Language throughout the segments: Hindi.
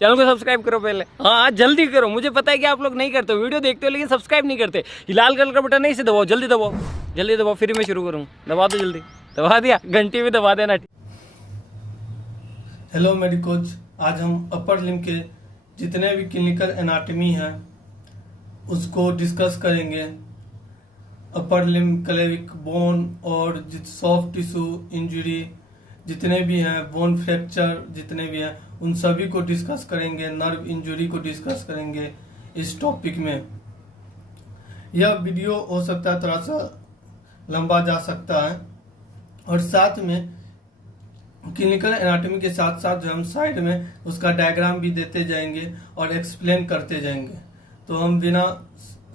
चैनल को सब्सक्राइब करो पहले। हाँ जल्दी करो, मुझे पता है कि आप लोग नहीं करते हो, वीडियो देखते हो लेकिन सब्सक्राइब नहीं करते। ये लाल कलर का बटन नहीं से दबाओ, जल्दी दबाओ, जल्दी दबाओ, फिर मैं शुरू करूँ। दबा दो जल्दी, दबा दिया, घंटी भी दबा देना। हेलो मेडिकोच, आज हम अपर लिम्ब के जितने भी क्लिनिकल एनाटॉमी हैं उसको डिस्कस करेंगे। अपर लिम्ब क्लेविक बोन और सॉफ्ट टिश्यू इंजरी जितने भी हैं, बोन फ्रैक्चर जितने भी हैं, उन सभी को डिस्कस करेंगे। नर्व इंजरी को डिस्कस करेंगे इस टॉपिक में। यह वीडियो हो सकता है थोड़ा सा लंबा जा सकता है, और साथ में क्लिनिकल एनाटॉमी के साथ साथ जो हम साइड में उसका डायग्राम भी देते जाएंगे और एक्सप्लेन करते जाएंगे। तो हम बिना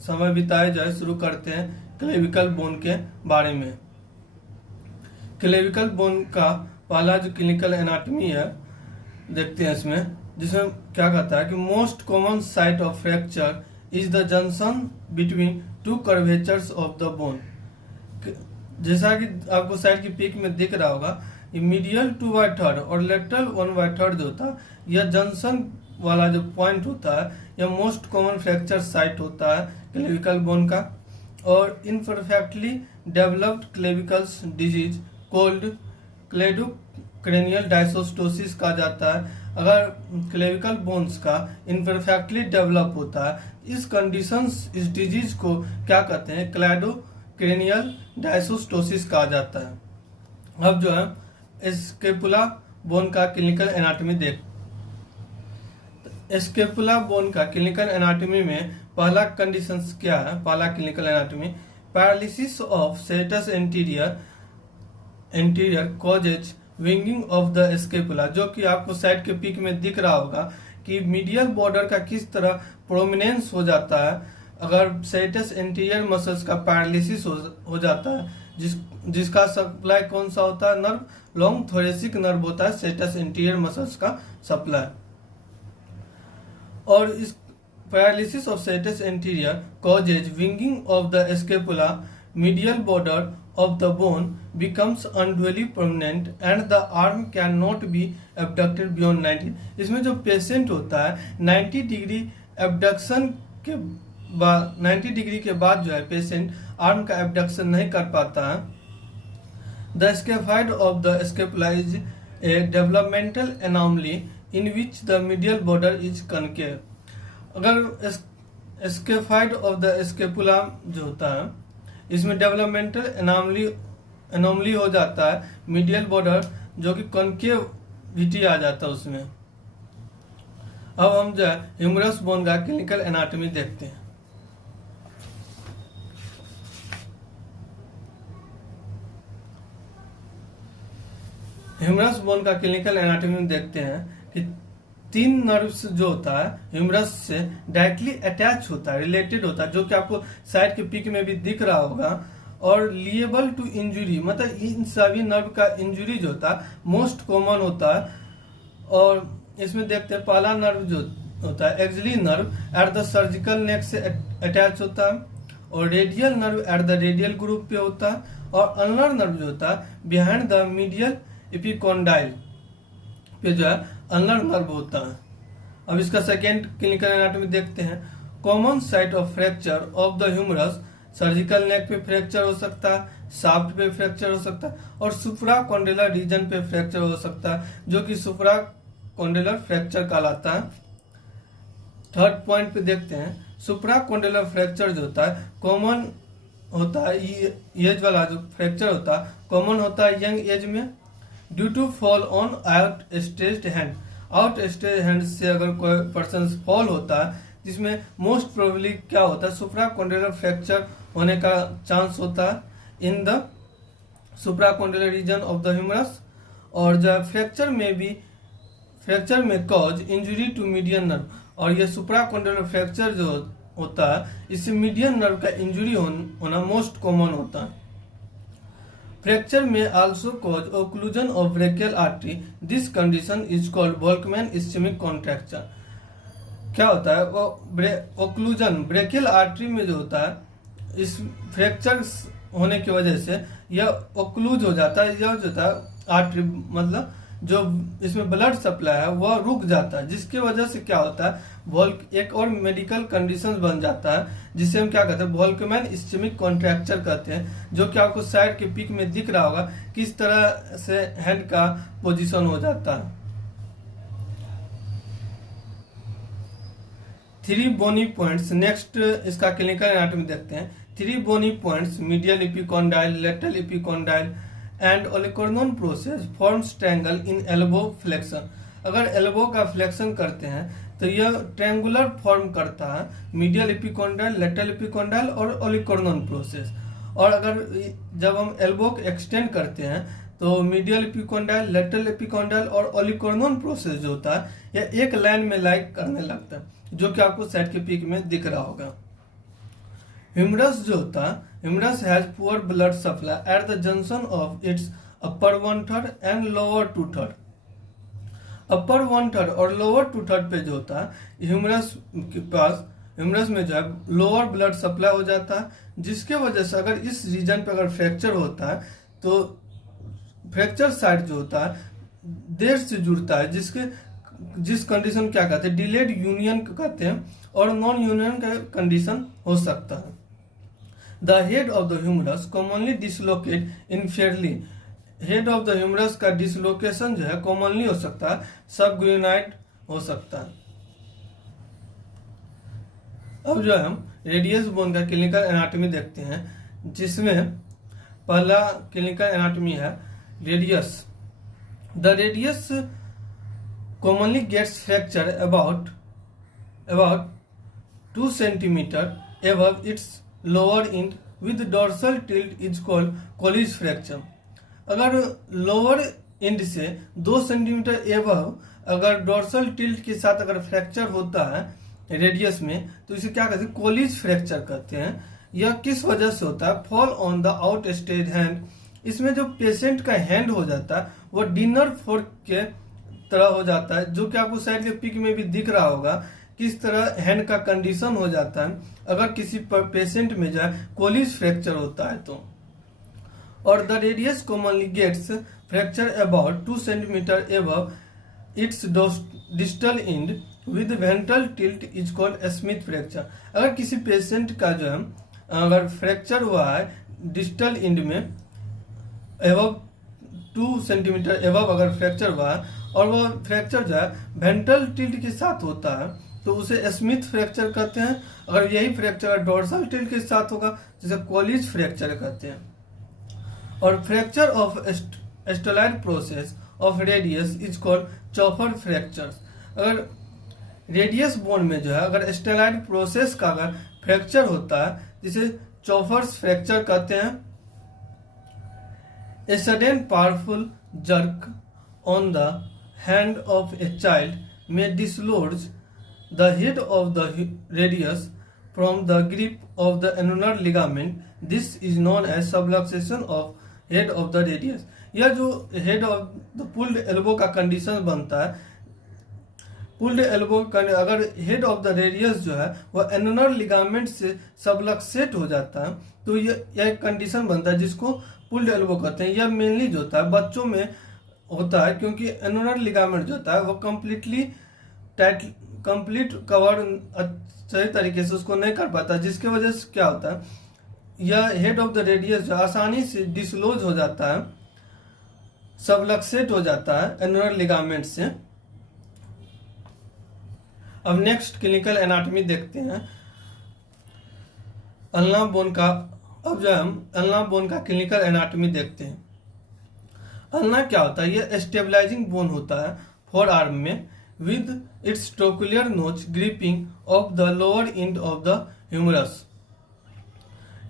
समय बिताए जो है शुरू करते हैं क्लेविकल बोन के बारे में। क्लेविकल बोन का पहला जो क्लिनिकल एनाटॉमी है देखते हैं इसमें, जिसमें क्या कहता है कि most common site of fracture is the junction between two curvatures of the bone. जैसा कि आपको साइड की पिक में दिख रहा होगा, मीडियल 2/3 और लेटरल 1/3 जो होता है, यह जंक्शन वाला जो पॉइंट होता है, यह मोस्ट कॉमन फ्रैक्चर साइट होता है क्लेविकल बोन का। और इनपरफेक्टली डेवलप्ड क्लेविकल्स डिजीज कोल्ड क्लेडोक्रेनियल डायसोस्टोसिस कहा जाता है। अगर क्लेविकल बोन्स का इनपरफेक्टली डेवलप होता है, इस कंडीशंस, इस डिजीज को क्या कहते हैं, क्लेडोक्रेनियल डायसोस्टोसिस कहा जाता है। अब जो है स्कैपुला बोन का क्लिनिकल एनाटॉमी देख। स्कैपुला बोन का क्लिनिकल एनाटॉमी में पहला कंडीशन क्या है, पहला clinical anatomy, paralysis of sets anterior causes winging of the scapula, जो कि आपको साइड के पिक में दिख रहा होगा कि मीडियल बॉर्डर का किस तरह प्रोमिनेंस हो जाता है अगर सेटस एंटीरियर मसल्स का पैरालिसिस हो जाता है, जिसका सप्लाई कौन सा होता है, नर्व लॉन्ग थोरेसिक नर्व होता है सेटस एंटीरियर मसल्स का सप्लाई। और इस paralysis of sets anterior causes winging of the scapula, medial border of the bone becomes unduly prominent and the arm cannot be abducted beyond 90। इसमें जो पेशेंट होता है 90 डिग्री एबडक्शन के बाद, 90 डिग्री के बाद जो है पेशेंट आर्म का एबडक्शन नहीं कर पाता है। The scaphoid of the scapula is a developmental anomaly in which the medial border is concave। अगर scaphoid of the scapula जो होता है, इसमें डेवलपमेंटल एनोमली हो जाता है, मीडियल बॉर्डर जो कि कॉन्केविटी आ जाता है उसमें। अब हम जो है ह्यूमरस बोन का क्लिनिकल एनाटॉमी देखते हैं। ह्यूमरस बोन का क्लिनिकल एनाटॉमी देखते हैं कि 3 नर्व्स जो होता है ह्यूमरस से डायरेक्टली अटैच होता है, रिलेटेड होता है, जो कि आपको साइड के पिक में भी दिख रहा होगा। और लिएबल टू इंजुरी, मतलब इन सभी नर्व का इंजुरी जो होता है मोस्ट कॉमन होता है। और इसमें देखते हैं पहला नर्व जो होता है axillary nerve at the surgical neck से अटैच होता है, और radial nerve at the radial group पे होता है, और अल्नर नर्व जो होता है बिहाइंड द मीडियल एपिकोंडाइल पे जो है अल्नर नर्व होता है। अब इसका सेकेंड क्लिनिकल एनाटॉमी देखते हैं। Common site of fracture of the humerus, surgical neck पे फ्रैक्चर हो सकता है, शाफ्ट पे फ्रैक्चर हो सकता है, और सुप्राकॉन्डिलर रीजन पे फ्रैक्चर हो सकता है, जो कि सुप्राकॉन्डिलर फ्रैक्चर कहलाता है। थर्ड पॉइंट पे देखते हैं सुप्राकॉन्डिलर फ्रैक्चर जो होता है कॉमन होता है, एज वाला जो फ्रैक्चर होता है कॉमन होता है यंग एज में, due to fall on outstretched hand. Outstretched hand से अगर कोई पर्सन फॉल होता है, जिसमें मोस्ट प्रोबेबली क्या होता है, सुप्राकॉन्डिलर फ्रैक्चर होने का चांस होता है in the supracondylar region of the humerus. और जो फ्रैक्चर में cause injury to median nerve, और ये सुप्राकॉन्डिलर फ्रैक्चर जो होता है इससे मीडियन नर्व का इंजुरी होना मोस्ट कॉमन होता है। फ्रैक्चर में also cause occlusion of brachial artery, this condition is called Volkmann ischaemic contraction. क्या होता है, वो ओक्लूजन ब्रेकियल आर्टरी में जो होता है, इस फ्रैक्चर होने की वजह से यह ओक्लूज हो जाता है, यह जो होता है आर्टरी मतलब जो इसमें ब्लड सप्लाई है वह रुक जाता है, जिसकी वजह से क्या होता है एक और मेडिकल कंडीशन बन जाता है जिसे हम क्या कहते हैं वॉल्कमैन इस्चेमिक कॉन्ट्रैक्चर कहते हैं, जो कि आपको साइड के पिक में दिख रहा होगा किस तरह से हैंड का पोजीशन हो जाता है। 3 बोनी पॉइंट्स, नेक्स्ट इसका क्लिनिकल एनाटॉमी देखते हैं। 3 bony points medial epicondyle, lateral epicondyle and olecranon process forms triangle in elbow flexion. अगर एल्बो का फ्लेक्शन करते हैं तो यह ट्रायंगुलर फॉर्म करता है मीडियल एपिकॉन्डाइल, लेटरल एपिकॉन्डाइल और ओलिकोर्नोन प्रोसेस। और अगर जब हम एल्बो को एक्सटेंड करते हैं तो मीडियल एपिकॉन्डाइल, लेटरल एपिकॉन्डाइल और ओलिकोर्नोन प्रोसेस जो होता है यह एक लाइन में लाइक करने लगता है, जो कि आपको साइड के पिक में दिख रहा होगा। ह्यूमरस जो होता है, humerus has poor blood supply at the junction of its upper 1/3 and lower 2/3। Upper 1/3 और लोअर 2/3 पे जो होता है ह्यूमरस के पास, ह्यूमरस में जो है लोअर ब्लड सप्लाई हो जाता है, जिसके वजह से अगर इस रीजन पे अगर फ्रैक्चर होता है तो फ्रैक्चर साइट जो होता है देर से जुड़ता है, जिस कंडीशन क्या कहते हैं डिलेड यूनियन कहते हैं, और नॉन यूनियन का कंडीशन हो सकता है। The head of the humerus commonly dislocate inferiorly, head of the humerus का डिसलोकेशन जो है कॉमनली हो सकता है, सबग्यूनाइट हो सकता है। अब जो है हम रेडियस बोन का क्लिनिकल एनाटॉमी देखते हैं, जिसमें पहला क्लिनिकल एनाटॉमी है radius. The radius commonly gets fracture about 2 centimeter above its lower end with dorsal tilt is called collis fracture। अगर लोअर एंड से 2 सेंटीमीटर एबव अगर डोर्सल टिल्ट के साथ अगर फ्रैक्चर होता है रेडियस में तो इसे क्या कहते हैं कोलिज फ्रैक्चर कहते हैं। यह किस वजह से होता है fall on the out stage hand. इसमें जो पेशेंट का हैंड हो जाता है वो डिनर फोर्क के तरह हो जाता है, जो कि आपको साइड के पिक में भी दिख रहा होगा किस तरह हैंड का कंडीशन हो जाता है अगर किसी पेशेंट में जो है कोलिज फ्रैक्चर होता है तो। और the radius commonly gets fracture about 2 centimetre above its distal end with ventral tilt is called Smith fracture. अगर किसी पेशेंट का जो है अगर फ्रैक्चर हुआ है डिस्टल एंड में एबव 2 सेंटीमीटर एबव अगर फ्रैक्चर हुआ है और वह फ्रैक्चर जो है वेंट्रल टिल्ट के साथ होता है तो उसे स्मिथ फ्रैक्चर कहते हैं। अगर यही फ्रैक्चर डोर्सल टिल्ट के साथ होगा जिसे कोलिज फ्रैक्चर कहते हैं। और fracture of styloid process of radius is called chauffeur fracture. अगर रेडियस बोन में जो है अगर स्टेलॉइड प्रोसेस का अगर फ्रैक्चर होता है जिसे चॉफर्स फ्रैक्चर कहते हैं। A sudden powerful jerk on the hand of a child may dislodge the head of the radius from the grip of the annular ligament. This is known as subluxation of head of the radius. यह जो head of the pulled elbow का कंडीशन बनता है, पुल्ड एल्बो अगर हेड ऑफ द रेडियस जो है वह एनुलर लिगामेंट से सबलक्सेट हो जाता है तो यह एक कंडीशन बनता है जिसको पुल्ड एल्बो कहते हैं। यह मेनली जो होता है बच्चों में होता है क्योंकि एनुलर लिगामेंट जो होता है वो कंप्लीट कवर सही तरीके से उसको नहीं कर पाता, जिसकी वजह से क्या होता है यह हेड ऑफ द रेडियस जो आसानी से डिसलोज हो जाता है, सबलक्सेट हो जाता है एनुलर लिगामेंट से। अब नेक्स्ट क्लिनिकल एनाटॉमी देखते हैं अल्ना बोन का। अब जो हम अल्ना बोन का क्लिनिकल एनाटॉमी देखते हैं। अल्ना क्या होता है यह स्टेबलाइजिंग बोन होता है फोर आर्म में with its trochlear notch gripping of the lower end of the humerus.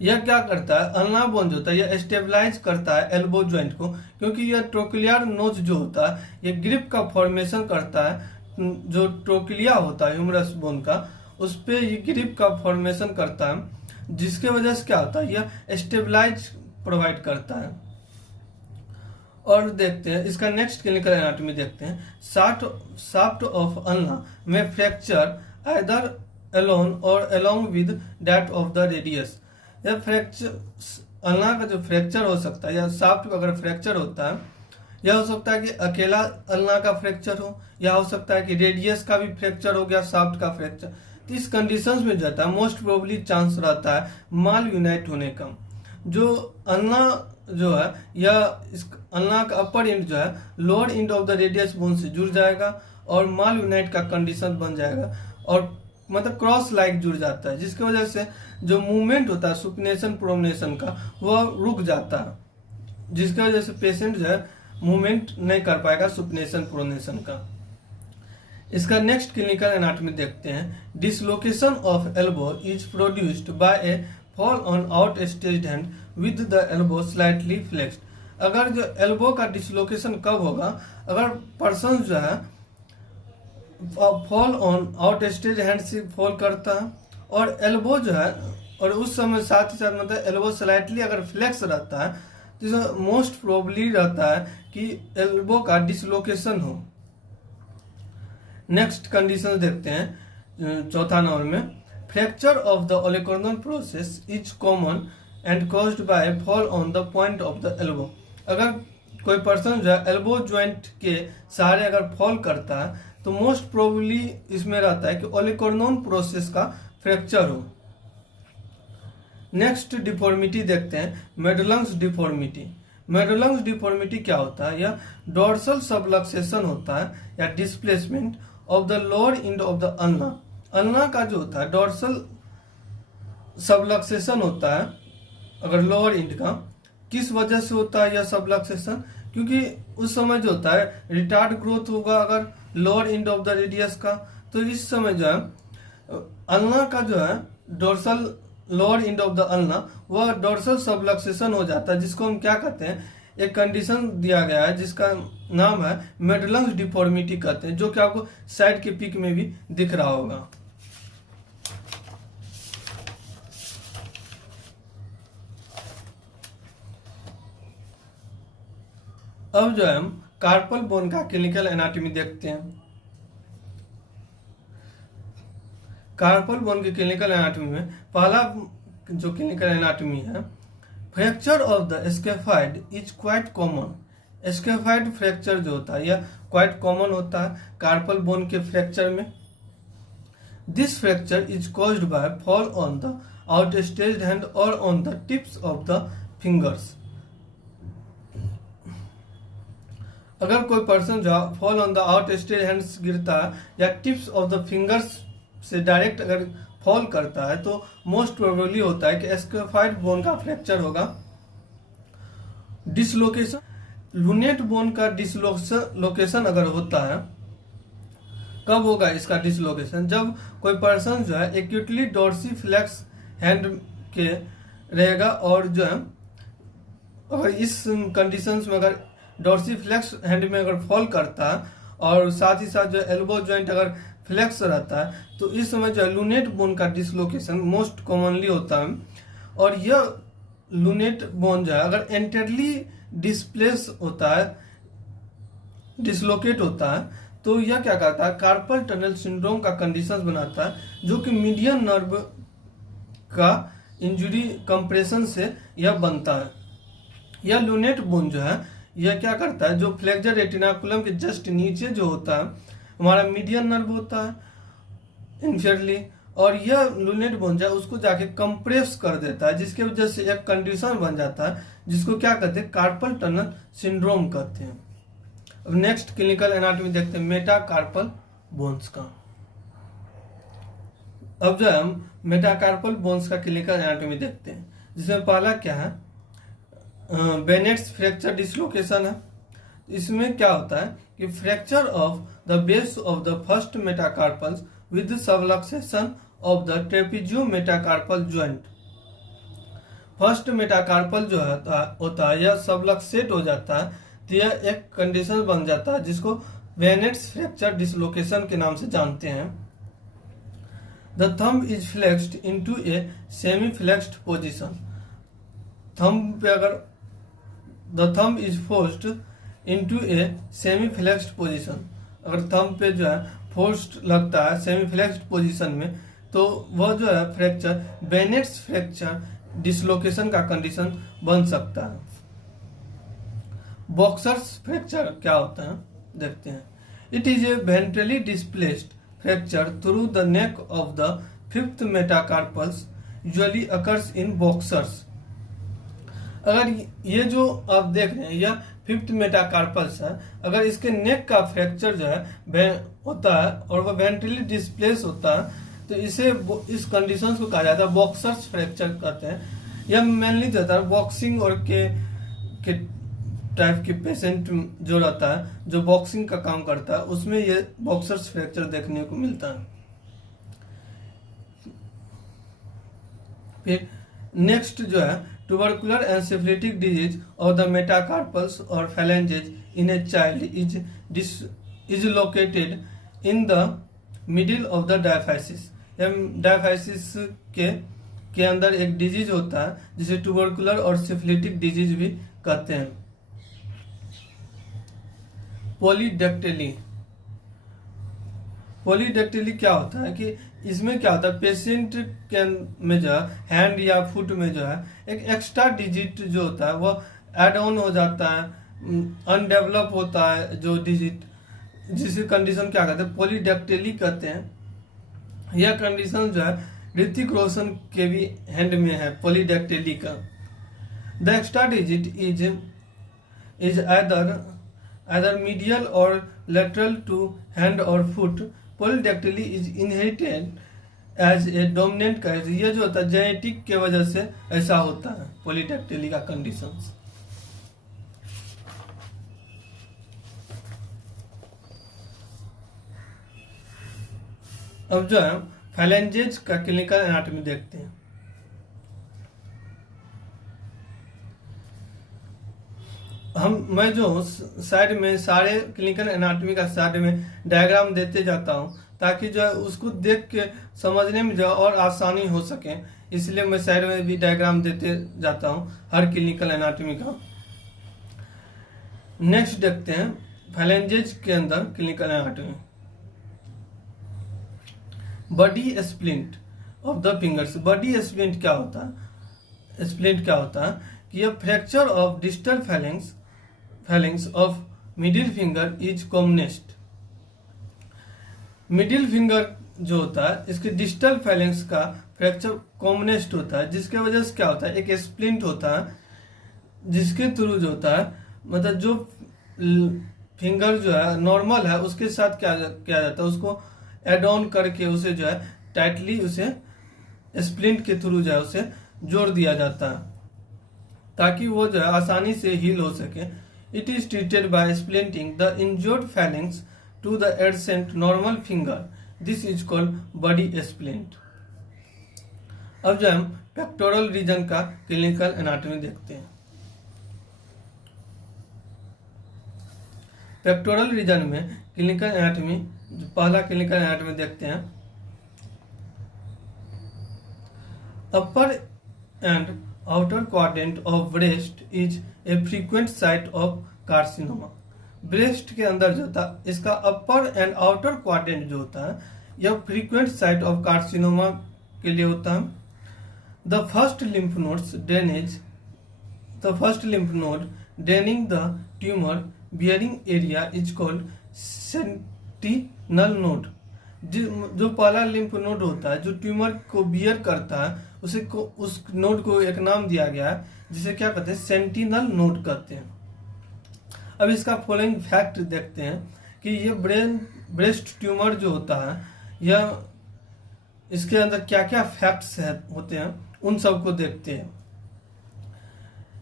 यह क्या करता है अल्ना बोन जो होता है यह स्टेबलाइज करता है एल्बो ज्वाइंट को, क्योंकि यह ट्रोकुलियर नोच जो होता है यह ग्रिप का फॉर्मेशन करता है। जो ट्रोकिलिया होता है ह्यूमरस बोन का उस पे ये ग्रिप का फॉर्मेशन करता है, जिसके वजह से क्या होता है यह स्टेबलाइज प्रोवाइड करता है। और देखते हैं इसका नेक्स्ट क्लिनिकल एनाटॉमी देखते हैं। शाफ्ट ऑफ अल्ना में फ्रैक्चर आइदर अलोन और along with that of the radius. यह फ्रैक्चर अल्ना का जो फ्रैक्चर हो सकता है या शाफ्ट का अगर फ्रैक्चर होता है यह हो सकता है कि अकेला अल्ना का फ्रैक्चर हो, या हो सकता है कि रेडियस का भी फ्रैक्चर हो गया, शाफ्ट का फ्रैक्चर। तो इस कंडीशंस में जो है मोस्ट प्रोबेबली चांस रहता है माल यूनाइट होने का। जो अल्ना जो है यह इस अल्ना का अपर एंड जो है lower end of the radius bone से जुड़ जाएगा और माल यूनाइट का कंडीशन बन जाएगा, और मतलब क्रॉस लाइक जुड़ जाता है, जिसकी वजह से जो मूवमेंट होता है सुपनेशन प्रोनेशन का वह रुक जाता है, जिसकी वजह से पेशेंट जो है मूवमेंट नहीं कर पाएगा सुपनेशन प्रोनेशन का। इसका नेक्स्ट क्लिनिकल एनाटॉमी देखते हैं। Dislocation of elbow is produced by A fall on out staged hand with the elbow slightly flexed. अगर जो एल्बो का डिसलोकेशन कब होगा, अगर पर्सन जो है fall on out stage hand से फॉल करता है और एल्बो जो है, और उस समय साथ ही साथ मतलब एल्बो स्लाइटली अगर फ्लेक्स रहता है, तो मोस्ट प्रोबेबली रहता है कि एल्बो का डिसलोकेशन हो। नेक्स्ट कंडीशन देखते हैं चौथा नंबर में। Fracture of the olecranon process is common and caused by fall on the point of the elbow. अगर कोई पर्सन जो है एल्बो ज्वाइंट के सहारे अगर फॉल करता है तो मोस्ट प्रोबेबली इसमें रहता है कि ओलेकोर्नल प्रोसेस का फ्रैक्चर हो। नेक्स्ट डिफॉर्मिटी देखते हैं, मेडुलंस डिफॉर्मिटी। मेडुलंस डिफॉर्मिटी क्या होता है? यह डोर्सल सबलक्सेशन होता है या displacement of the lower end of the ulna. Ulna का जो होता है डोर्सल सबलक्सेशन होता है अगर लोअर एंड का। किस वजह से होता है यह सबलक्सेशन? क्योंकि उस समय जो होता है रिटार्ड ग्रोथ होगा अगर lower end of the radius का, तो इस समय जो है अल्ना का जो है dorsal lower end of the ulna वह डोर्सल सबलक्सेशन हो जाता है, जिसको हम क्या कहते हैं, एक कंडीशन दिया गया है जिसका नाम है मेडुलंस डिफॉर्मिटी कहते हैं, जो कि आपको साइड के पिक में भी दिख रहा होगा। अब जो है हम कार्पल बोन का क्लिनिकल एनाटॉमी देखते हैं। कार्पल बोन के क्लिनिकल एनाटॉमी में पहला जो क्लिनिकल एनाटॉमी है, fracture of the scaphoid is quite common. Scaphoid fracture जो होता है यह क्वाइट कॉमन होता है कार्पल बोन के फ्रैक्चर में। This fracture is caused by fall on the outstretched hand और on the tips of the fingers. अगर कोई पर्सन जो fall on the outstretched hands गिरता है या टिप्स ऑफ द फिंगर्स से डायरेक्ट अगर फॉल करता है तो मोस्ट प्रोबेबली होता है कि स्कैफोल्ड बोन का फ्रैक्चर होगा। डिसलोकेशन, लूनेट बोन का डिसलोकेशन अगर होता है, कब होगा इसका डिसलोकेशन? जब कोई पर्सन जो है एक्यूटली डोर्सीफ्लेक्स हैंड के रहेगा और जो है अगर इस कंडीशंस में अगर डोर्सीफ्लेक्स हैंड में अगर फॉल करता है और साथ ही साथ जो एल्बो जॉइंट अगर फ्लेक्स रहता है तो इस समय जो लूनेट बोन का डिसलोकेशन मोस्ट कॉमनली होता है। और यह लूनेट बोन जो है अगर एंटरली डिस्प्लेस होता है, डिसलोकेट होता है, तो यह क्या करता है, कार्पल टनल सिंड्रोम का कंडीशन बनाता है, जो कि मीडियन नर्व का इंजुरी कंप्रेशन से यह बनता है। यह लूनेट बोन जो है यह क्या करता है, जो फ्लेक्सर रेटिनाकुलम के जस्ट नीचे जो होता है हमारा मीडियन नर्व होता है इंफीरियरली, और यह लूनेट बोन जो है उसको जाके कंप्रेस कर देता है, जिसके वजह से एक कंडीशन बन जाता है जिसको क्या कहते हैं, कार्पल टनल सिंड्रोम कहते हैं। अब नेक्स्ट क्लिनिकल एनाटॉमी देखते हैं मेटाकार्पल बोन्स का। अब जो है हम मेटाकार्पल बोन्स का क्लिनिकल एनाटॉमी देखते हैं, जिसमें पहला क्या है, बेनेट्स फ्रैक्चर डिसलोकेशन है। इसमें क्या होता है कि fracture of the base of the first metacarpals with subluxation of the trapezio metacarpal joint. First metacarpal जो होता है यह सबलक्सेट हो जाता है, तो यह एक कंडीशन बन जाता है जिसको बेनेट्स फ्रैक्चर डिसलोकेशन के नाम से जानते हैं। The thumb is flexed into a semi flexed position. Thumb पे अगर the thumb is forced into a semi flexed position, अगर थंब पे जो है फोर्स्ड लगता है सेमी फ्लेक्स्ड पोजीशन में, तो वह जो है फ्रैक्चर बेनेट्स फ्रैक्चर डिसलोकेशन का कंडीशन बन सकता है। बॉक्सर्स फ्रैक्चर क्या होता है देखते हैं। It is a ventrally displaced fracture through the neck of the fifth metacarpals, usually occurs in boxers. अगर ये जो आप देख रहे हैं यह फिफ्थ मेटाकार्पल्स है, अगर इसके नेक का फ्रैक्चर जो है होता है और वह वेंट्रली डिस्प्लेस होता है तो इसे इस कंडीशन को कहा जाता है बॉक्सर्स फ्रैक्चर कहते हैं। यह मेनली होता है बॉक्सिंग और के टाइप के पेशेंट जो रहता है जो बॉक्सिंग का काम करता है उसमें ये बॉक्सर्स फ्रैक्चर देखने को मिलता है। फिर नेक्स्ट जो है tubercular encephalitic disease of the metacarpals और phalanges in a child is located in the middle of the diaphysis. Diaphysis के अंदर एक डिजीज होता है जिसे ट्यूबरकुलर और सिफिलिटिक डिजीज भी कहते हैं। पॉलीडेक्टिली, पॉलीडेक्टिली क्या होता है कि इसमें क्या होता है पेशेंट के में जो है हैंड या फुट में जो है एक एक्स्ट्रा डिजिट जो होता है वो एड ऑन हो जाता है, अनडेवलप होता है जो डिजिट, जिस कंडीशन क्या कहते हैं पॉलीडेक्टिली कहते हैं। यह कंडीशन जो है ऋतिक रोशन के भी हैंड में है पॉलीडेक्टिली का। The extra digit is either medial or lateral to hand or foot. Polydactyly is inherited as a dominant character. ये जो होता है जेनेटिक के वजह से ऐसा होता है पॉलीडेक्टिली का कंडीशंस। अब जो है फैलेंजेज का क्लिनिकल एनाटॉमी देखते हैं। मैं जो साइड में सारे क्लिनिकल एनाटॉमी का साइड में डायग्राम देते जाता हूं ताकि जो है उसको देख के समझने में जो और आसानी हो सके, इसलिए मैं साइड में भी डायग्राम देते जाता हूं हर क्लिनिकल एनाटॉमी का। नेक्स्ट देखते हैं फैलेंजेज के अंदर clinical anatomy. Body splint of the fingers. Body splint क्या होता है? स्प्लिंट क्या होता है कि यह fracture of distal phalanx of middle finger is commonest। Middle finger जो होता है इसके डिस्टल फैलेंक्स का फ्रैक्चर कॉमनेस्ट होता है, जिसके वजह से क्या होता है एक स्प्लिंट होता है जिसके थ्रू जो होता है मतलब जो फिंगर जो है नॉर्मल है उसके साथ क्या किया जाता है उसको एड ऑन करके उसे जो है टाइटली उसे स्प्लिंट के थ्रू जो है उसे जोड़ दिया जाता है ताकि वो जो है आसानी से हील हो सके। It is treated by splinting the injured phalanx to the adjacent normal finger. This is called body splint। अब जो हम पेक्टोरल रीजन का क्लिनिकल एनाटॉमी देखते हैं। पेक्टोरल रीजन में क्लिनिकल एनाटॉमी, पहला क्लिनिकल एनाटॉमी देखते हैं। अपर and outer quadrant of breast is a frequent site of carcinoma। Breast के अंदर जो होता है इसका अपर एंड आउटर क्वाड्रेंट जो होता है यह फ्रीक्वेंट साइट ऑफ कार्सिनोमा के लिए होता है। The first lymph node draining the tumour bearing area is called sentinel node. जो पहला लिम्फ नोड होता है जो ट्यूमर को बियर करता है उस नोड को एक नाम दिया गया है जिसे क्या कहते हैं सेंटिनल नोड कहते हैं। अब इसका फॉलोइंग फैक्ट देखते हैं कि ये ब्रेस्ट ट्यूमर जो होता है यह इसके अंदर क्या क्या फैक्ट्स होते हैं उन सबको देखते हैं।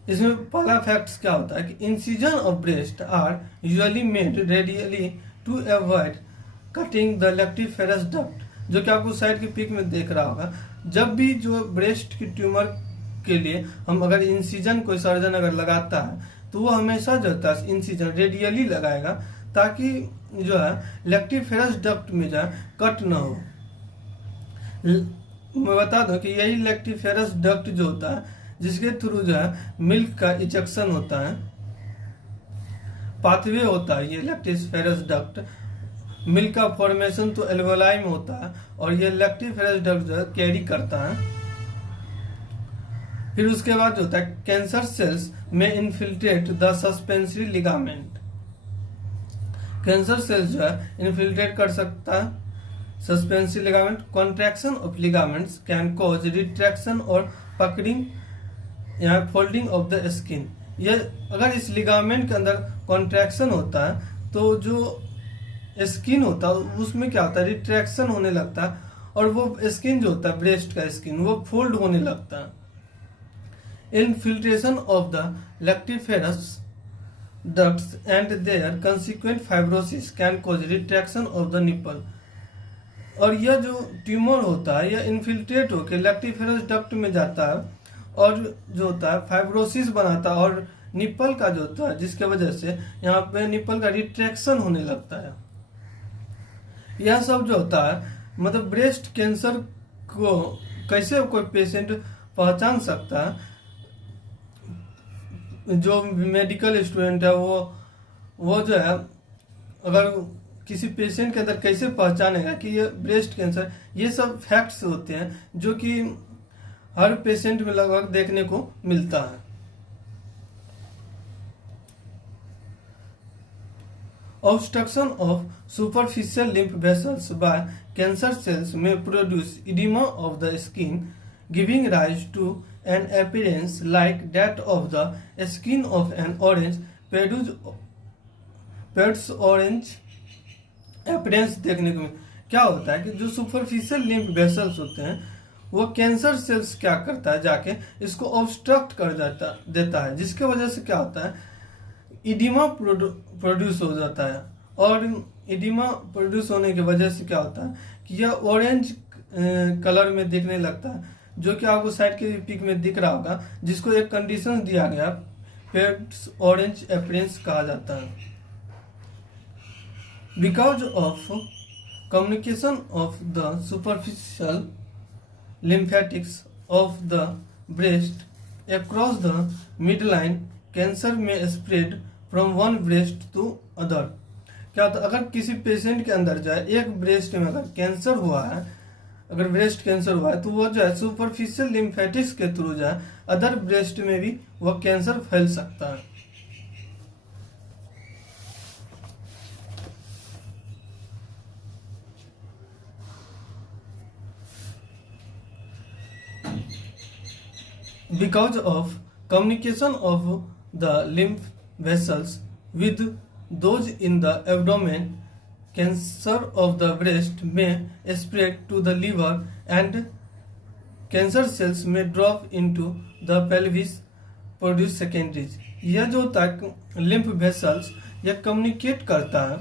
इसमें पहला फैक्ट्स क्या होता है कि incision of breast are usually made radially to avoid cutting the lactiferous duct. जो कि आपको साइड की पिक में देख रहा होगा, जब भी जो ब्रेस्ट की ट्यूमर के लिए हम अगर इंसिजन कोई सर्जन अगर लगाता है तो वो हमेशा जो होता है इंसिजन रेडियली लगाएगा ताकि जो है लेक्टिफेरस डक्ट में जो है कट ना हो। मैं बता दूं कि यही लेक्टिफेरस डक्ट जो होता है जिसके थ्रू जो है मिल्क का इजेक्शन होता है, पाथवे होता है ये लेक्टिफेरस डक्ट। मिल्क का फॉर्मेशन तो एल्वेलाई में होता है और ये लेक्टिफेरस डक्ट जो है कैरी करता है। फिर उसके बाद जो होता है कैंसर सेल्स में infiltrate the suspensory ligament. Cancer cells जो है इन्फिल्ट्रेट कर सकता है suspensory ligament. Contraction of ligaments can cause retraction और पकड़िंग या फोल्डिंग ऑफ द स्किन। ये अगर इस लिगामेंट के अंदर कॉन्ट्रैक्शन होता है तो जो स्किन होता है उसमें क्या होता है, रिट्रैक्शन होने लगता है और वो स्किन जो होता है ब्रेस्ट का स्किन वो फोल्ड होने लगता है। Infiltration of the lactiferous ducts and their consequent fibrosis can cause retraction of the nipple। और यह जो ट्यूमर होता है यह इन्फिल्ट्रेट होकर लैक्टिफेरस डक्ट में जाता है और जो होता है फाइब्रोसिस बनाता है और निप्पल का जो होता है जिसके वजह से यहाँ पे निप्पल का रिट्रैक्शन होने लगता है। यह सब जो होता है मतलब ब्रेस्ट कैंसर को कैसे कोई पेशेंट पहचान सकता है, जो मेडिकल स्टूडेंट है वो जो है अगर किसी पेशेंट के अंदर कैसे पहचानेगा कि ये ब्रेस्ट कैंसर, ये सब फैक्ट्स होते हैं जो कि हर पेशेंट में लगभग देखने को मिलता है। Obstruction of superficial lymph vessels by cancer cells may produce oedema of the skin giving rise to an appearance like that of the skin of an orange pads orange appearance देखने को क्या होता है कि जो सुपरफिशियल लिम्फ वेसल्स होते हैं वो कैंसर सेल्स क्या करता है जाके इसको ऑब्स्ट्रक्ट कर देता है जिसके वजह से क्या होता है इडिमा प्रोड्यूस हो जाता है। और इडिमा प्रोड्यूस होने की वजह से क्या होता है कि यह ऑरेंज कलर में दिखने लगता है, जो कि आपको साइड के पिक में दिख रहा होगा, जिसको एक कंडीशन दिया गया पेड्स ऑरेंज अपीयरेंस कहा जाता है। Because of communication of the superficial lymphatics of the breast across the midline cancer may spread from one breast to other. क्या होता है अगर किसी पेशेंट के अंदर जाए एक ब्रेस्ट में अगर कैंसर हुआ है, अगर ब्रेस्ट कैंसर हुआ है तो वो जो है सुपरफिशियल लिम्फेटिक्स के थ्रू जो है अदर ब्रेस्ट में भी वह कैंसर फैल सकता है। Because of communication of the lymph vessels with those in the abdomen cancer of the breast may spread to the liver and cancer cells may drop into the pelvis produce secondaries. यह जो होता है लिम्फ वेसल्स यह कम्युनिकेट करता है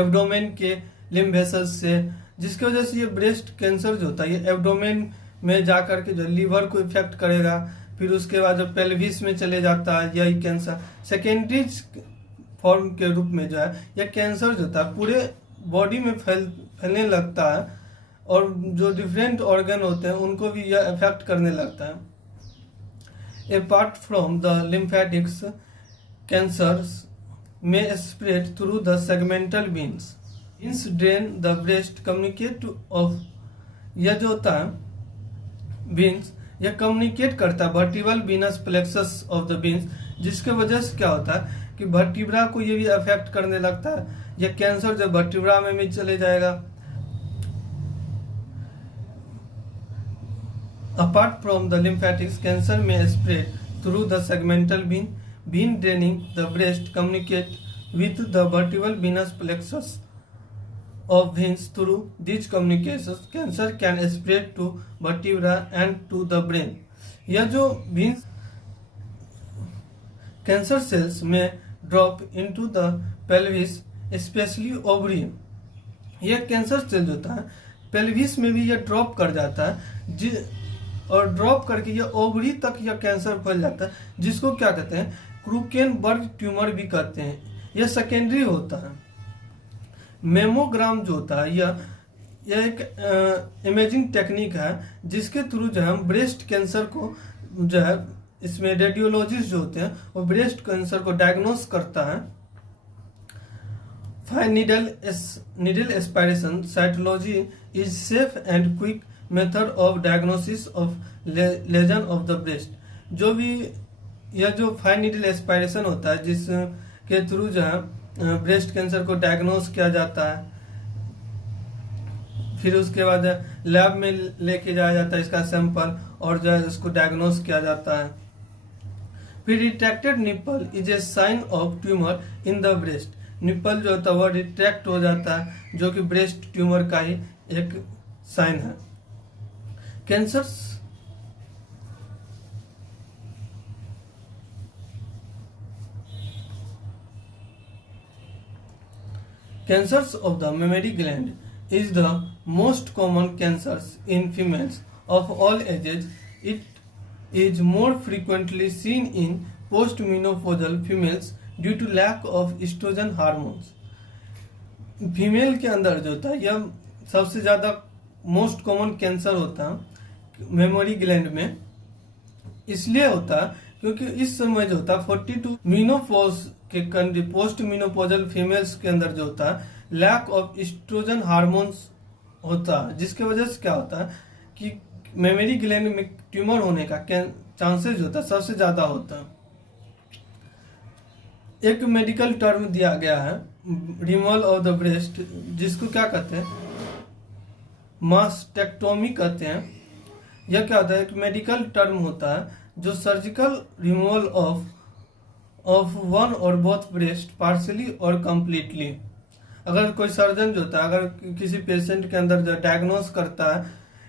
एब्डोमेन के लिम्फ वेसल्स से, जिसकी वजह से ये ब्रेस्ट कैंसर जो होता है ये एब्डोमेन में जाकर के जो लीवर को इफेक्ट करेगा, फिर उसके बाद जो पेल्विस में चले जाता है यही कैंसर सेकेंडरीज फॉर्म के रूप में जो है यह कैंसर जो होता है पूरे बॉडी में फैलने लगता है और जो डिफरेंट ऑर्गन होते हैं उनको भी यह इफेक्ट करने लगता है। Apart from the lymphatics cancers may spread through the segmental veins drain the breast communicate of. यह जो होता है वेन्स यह कम्युनिकेट करता है vertebral venous plexus of the veins, जिसके वजह से क्या होता है कि वर्टिब्रा को ये भी अफेक्ट करने लगता है। यह कैंसर जब वर्टिब्रा में भी चले जाएगा। Apart from the lymphatics cancer may spread through the segmental vein draining the breast communicate with the vertebral venous plexus of veins through these communications cancer can spread to vertebra and to the brain। यह जो veins cancer cells may drop into the pelvis specially ovary. यह कैंसर सेल जो होता है पेल्विस में भी यह ड्रॉप कर जाता है और ड्रॉप करके यह ओवरी तक यह कैंसर फैल जाता है, जिसको क्या कहते हैं क्रूकेनबर्ग ट्यूमर भी कहते हैं। यह सेकेंडरी होता है। मेमोग्राम जो होता है यह एक इमेजिंग टेक्निक है जिसके थ्रू जो है हम ब्रेस्ट कैंसर को जो है इसमें रेडियोलॉजिस्ट जो होते हैं वो ब्रेस्ट कैंसर को डायग्नोस करता है। Fine needle aspiration cytology is safe and quick method of diagnosis of lesion of the breast. जो भी यह जो फाइन नीडल एस्पायरेशन होता है जिसके थ्रू जो है ब्रेस्ट कैंसर को डायग्नोस किया जाता है, फिर उसके बाद लैब में लेके जाया जाता है इसका सैंपल और जो है उसको डायग्नोस किया जाता है। फिर retracted nipple is a sign of tumour in the breast. Nipple जो होता है वह रिट्रैक्ट हो जाता है जो कि ब्रेस्ट ट्यूमर का ही एक साइन है। Cancers of the mammary gland is the most common cancers in females of all ages. It is more frequently seen in postmenopausal females due to lack of estrogen hormones. Female के अंदर जो होता है यह सबसे ज्यादा मोस्ट कॉमन कैंसर होता है मेमोरी ग्लैंड में, इसलिए होता है क्योंकि इस समय जो होता है 42 मीनोपॉज के पोस्ट मीनोपोजल फीमेल्स के अंदर जो होता है लैक ऑफ एस्ट्रोजन हार्मोन्स होता है, जिसके वजह से क्या होता है कि मेमोरी ग्लैंड में ट्यूमर होने का चांसेस होता है सबसे ज्यादा होता है। एक मेडिकल टर्म दिया गया है रिमूवल ऑफ द ब्रेस्ट, जिसको क्या कहते हैं मास्टेक्टोमी कहते हैं। यह क्या होता है एक मेडिकल टर्म होता है जो सर्जिकल रिमूवल ऑफ वन और बोथ ब्रेस्ट पार्शियली और कंप्लीटली। अगर कोई सर्जन जो होता है अगर किसी पेशेंट के अंदर जो डायग्नोस करता है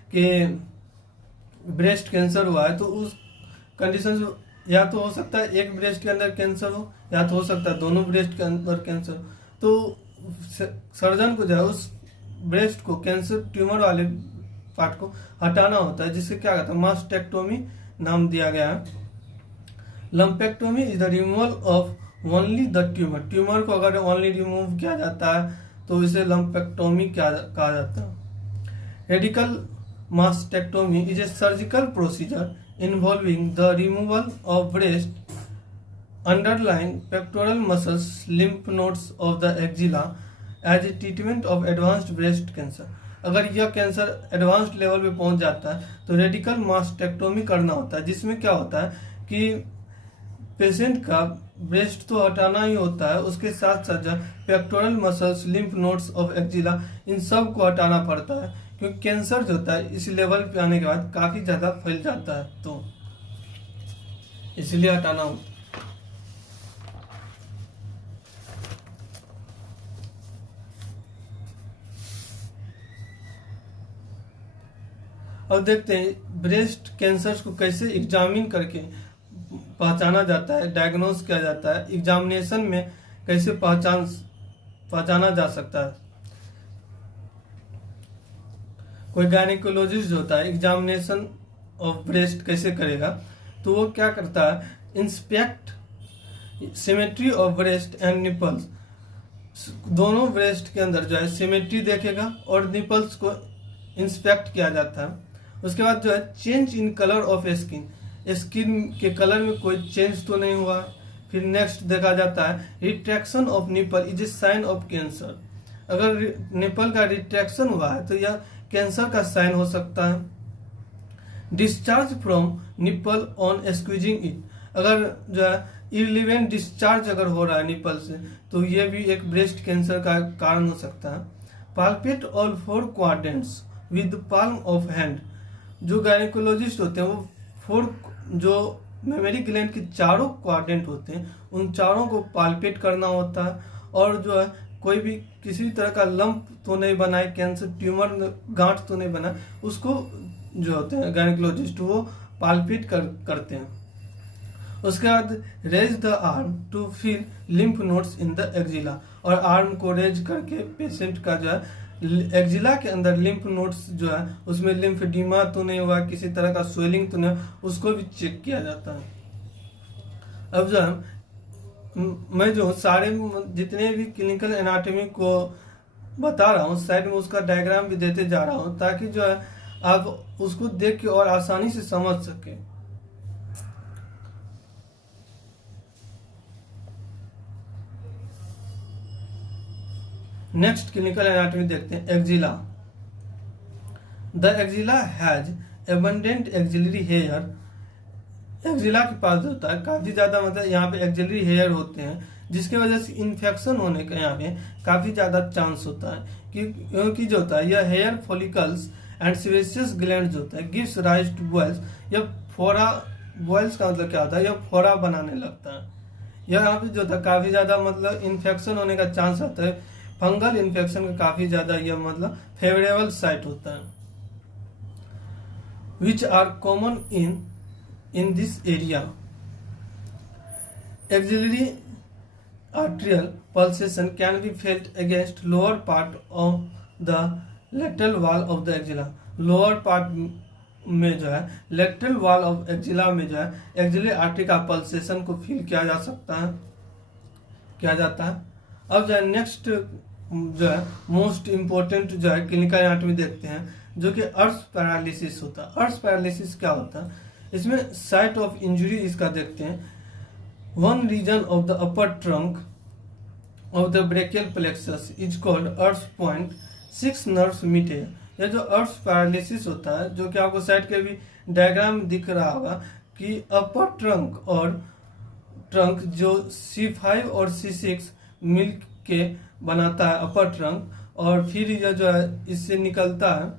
कि ब्रेस्ट कैंसर हुआ है तो उस कंडीशन या तो हो सकता है एक ब्रेस्ट के अंदर कैंसर हो या तो हो सकता है दोनों ब्रेस्ट के अंदर कैंसर हो, तो सर्जन को जो है उस ब्रेस्ट को कैंसर ट्यूमर वाले पार्ट को हटाना होता है, जिससे क्या कहता है मास्टेक्टोमी नाम दिया गया है। Lumpectomy is the removal of only the tumour. Tumour को अगर ओनली रिमूव किया जाता है तो इसे लंपेक्टोमी कहा जाता है। Radical mastectomy is a surgical procedure involving the removal of breast, underlying pectoral muscles, lymph nodes of the axilla as a treatment of advanced breast cancer। अगर यह कैंसर एडवांस्ड लेवल पे पहुंच जाता है तो रेडिकल मास्टेक्टोमी करना होता है, जिसमें क्या होता है कि पेशेंट का ब्रेस्ट तो हटाना ही होता है, उसके साथ साथ pectoral muscles, lymph nodes of axilla इन सब को हटाना पड़ता है, क्योंकि कैंसर जो होता है इस लेवल पे आने के बाद काफी ज्यादा फैल जाता है, तो इसलिए हटाना होता है। अब देखते हैं ब्रेस्ट कैंसर को कैसे एग्जामिन करके पहचाना जाता है, डायग्नोस किया जाता है, एग्जामिनेशन में कैसे पहचाना जा सकता है। कोई गायनेकोलॉजिस्ट जो होता है एग्जामिनेशन ऑफ ब्रेस्ट कैसे करेगा, तो वो क्या करता है inspect symmetry of breast and nipples. दोनों ब्रेस्ट के अंदर जो है सिमेट्री देखेगा और निपल्स को इंस्पेक्ट किया जाता है। उसके बाद जो है change in colour of skin, skin के कलर में कोई चेंज तो नहीं हुआ। फिर नेक्स्ट देखा जाता है retraction of nipple is a sign of cancer. अगर निपल का रिट्रैक्शन हुआ है तो यह कैंसर का साइन हो सकता है। Discharge from nipple on squeezing it, अगर जो है इररिलेवेंट डिस्चार्ज अगर हो रहा है निपल से तो यह भी एक ब्रेस्ट कैंसर का कारण हो सकता है। Palpate all 4 quadrants with palm of hand, जो गायनेकोलॉजिस्ट होते हैं वो 4 जो मेमोरी ग्लैंड के चारों क्वाड्रेंट होते हैं उन चारों को पाल्पेट करना होता है, और जो है कोई भी किसी भी तरह का लंप तो नहीं बनाए, कैंसर ट्यूमर गांठ तो नहीं बनाए, उसको जो होते हैं गायनेकोलॉजिस्ट वो पाल्पेट करते हैं। उसके बाद raise the arm to feel lymph nodes in the axilla, और आर्म को रेज करके पेशेंट का जो है एक्जिला के अंदर लिम्फ नोड्स जो है उसमें लिम्फेडिमा तो नहीं हुआ, किसी तरह का स्वेलिंग तो नहीं, उसको भी चेक किया जाता है। अब जो है मैं जो सारे जितने भी क्लिनिकल एनाटॉमी को बता रहा हूँ साइड में उसका डायग्राम भी देते जा रहा हूँ, ताकि जो है आप उसको देख के और आसानी से समझ सके। नेक्स्ट क्लिनिकल एनाटॉमी देखते हैं axilla. The axilla has abundant axillary hair. Axilla के पास होता है काफी ज्यादा, मतलब यहाँ पे एक्जिलरी हेयर होते हैं, जिसके वजह से इन्फेक्शन होने का यहाँ पे काफी ज्यादा चांस होता है। क्योंकि जो होता है यह हेयर फॉलिकल्स एंड सीवेशियस ग्लैंड होता है गिव्स राइज टू बॉयल्स। यह फोड़ा, बॉयल्स का मतलब क्या होता है, यह फोड़ा बनाने लगता है। यहाँ पे जो था काफी ज्यादा मतलब इन्फेक्शन होने का चांस आता है। फंगल इन्फेक्शन का काफी ज्यादा यह मतलब फेवरेबल साइट होता है। Which are common in this area. Axillary arterial pulsation can be felt against lower part of the lateral wall of the axilla। lower part में जो है lateral wall of axilla में जो है axillary artery का pulsation को फील किया जा सकता है, किया जाता है। अब जो है नेक्स्ट जो है मोस्ट इम्पोर्टेंट जो है क्लिनिकल एनाटॉमी देखते हैं, जो कि अर्श पैरालिसिस होता है। अर्श पैरालिसिस क्या होता है, इसमें साइट ऑफ इंजुरी इसका देखते हैं। One region of the upper trunk of the brachial plexus is called Earth's point। 6 nerves meet here। यह जो अर्श पैरालिसिस होता है, जो कि आपको साइड के भी डायग्राम दिख रहा होगा कि अपर ट्रंक और ट्रंक जो C5 और C6 मिल के बनाता है अपर ट्रंक, और फिर यह जो है इससे निकलता है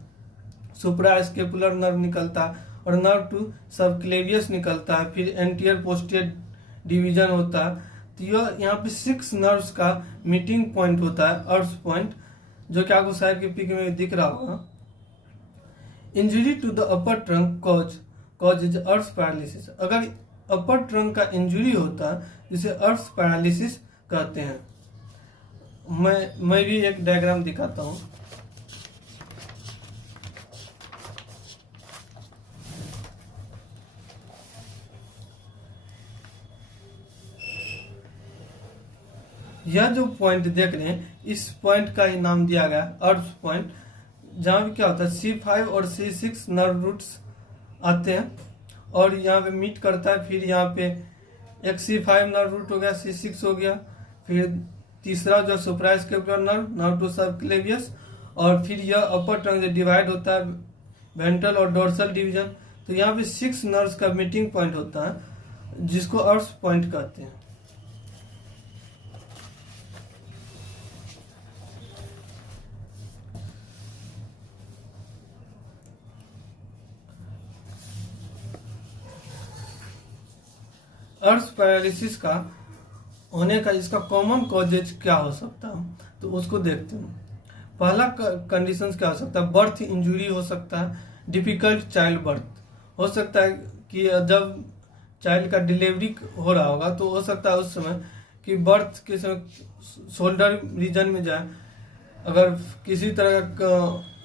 सुप्रास्केपुलर नर्व निकलता है, और नर्व टू सबक्लेवियस निकलता है, फिर एंटीरियर पोस्टीरियर डिवीजन होता है। तो यह यहाँ पे 6 नर्व्स का मीटिंग पॉइंट होता है अर्श पॉइंट, जो कि आपको साइड के पिक में दिख रहा होगा। Injury to the upper trunk causes is Erb's paralysis. अगर अपर ट्रंक का इंजरी होता है जिसे अर्श पैरालिसिस कहते हैं। मैं भी एक डायग्राम दिखाता हूँ। यह जो पॉइंट देख रहे हैं, इस पॉइंट का ही नाम दिया गया अर्श पॉइंट, जहाँ पे क्या होता है C5 और C6 नर्व रूट्स आते हैं और यहाँ पे मीट करता है। फिर यहाँ पे एक C5 नर्व रूट हो गया, C6 हो गया, फिर तीसरा जो सुप्रास्केपुलर नर्व टू सबक्लेवियस, और फिर यह अपर ट्रंक डिवाइड होता है वेंट्रल और डोर्सल डिवीजन। तो यहाँ पे 6 नर्व्स का मीटिंग पॉइंट होता है, जिसको अर्श पॉइंट कहते हैं। अर्श पैरालिसिस का होने का इसका कॉमन कॉजेज क्या हो सकता है, तो उसको देखते हैं। पहला कंडीशन क्या हो सकता है, बर्थ इंजरी हो सकता है, डिफिकल्ट चाइल्ड बर्थ हो सकता है कि जब चाइल्ड का डिलीवरी हो रहा होगा तो हो सकता है उस समय कि बर्थ के समय शोल्डर रीजन में जाए, अगर किसी तरह का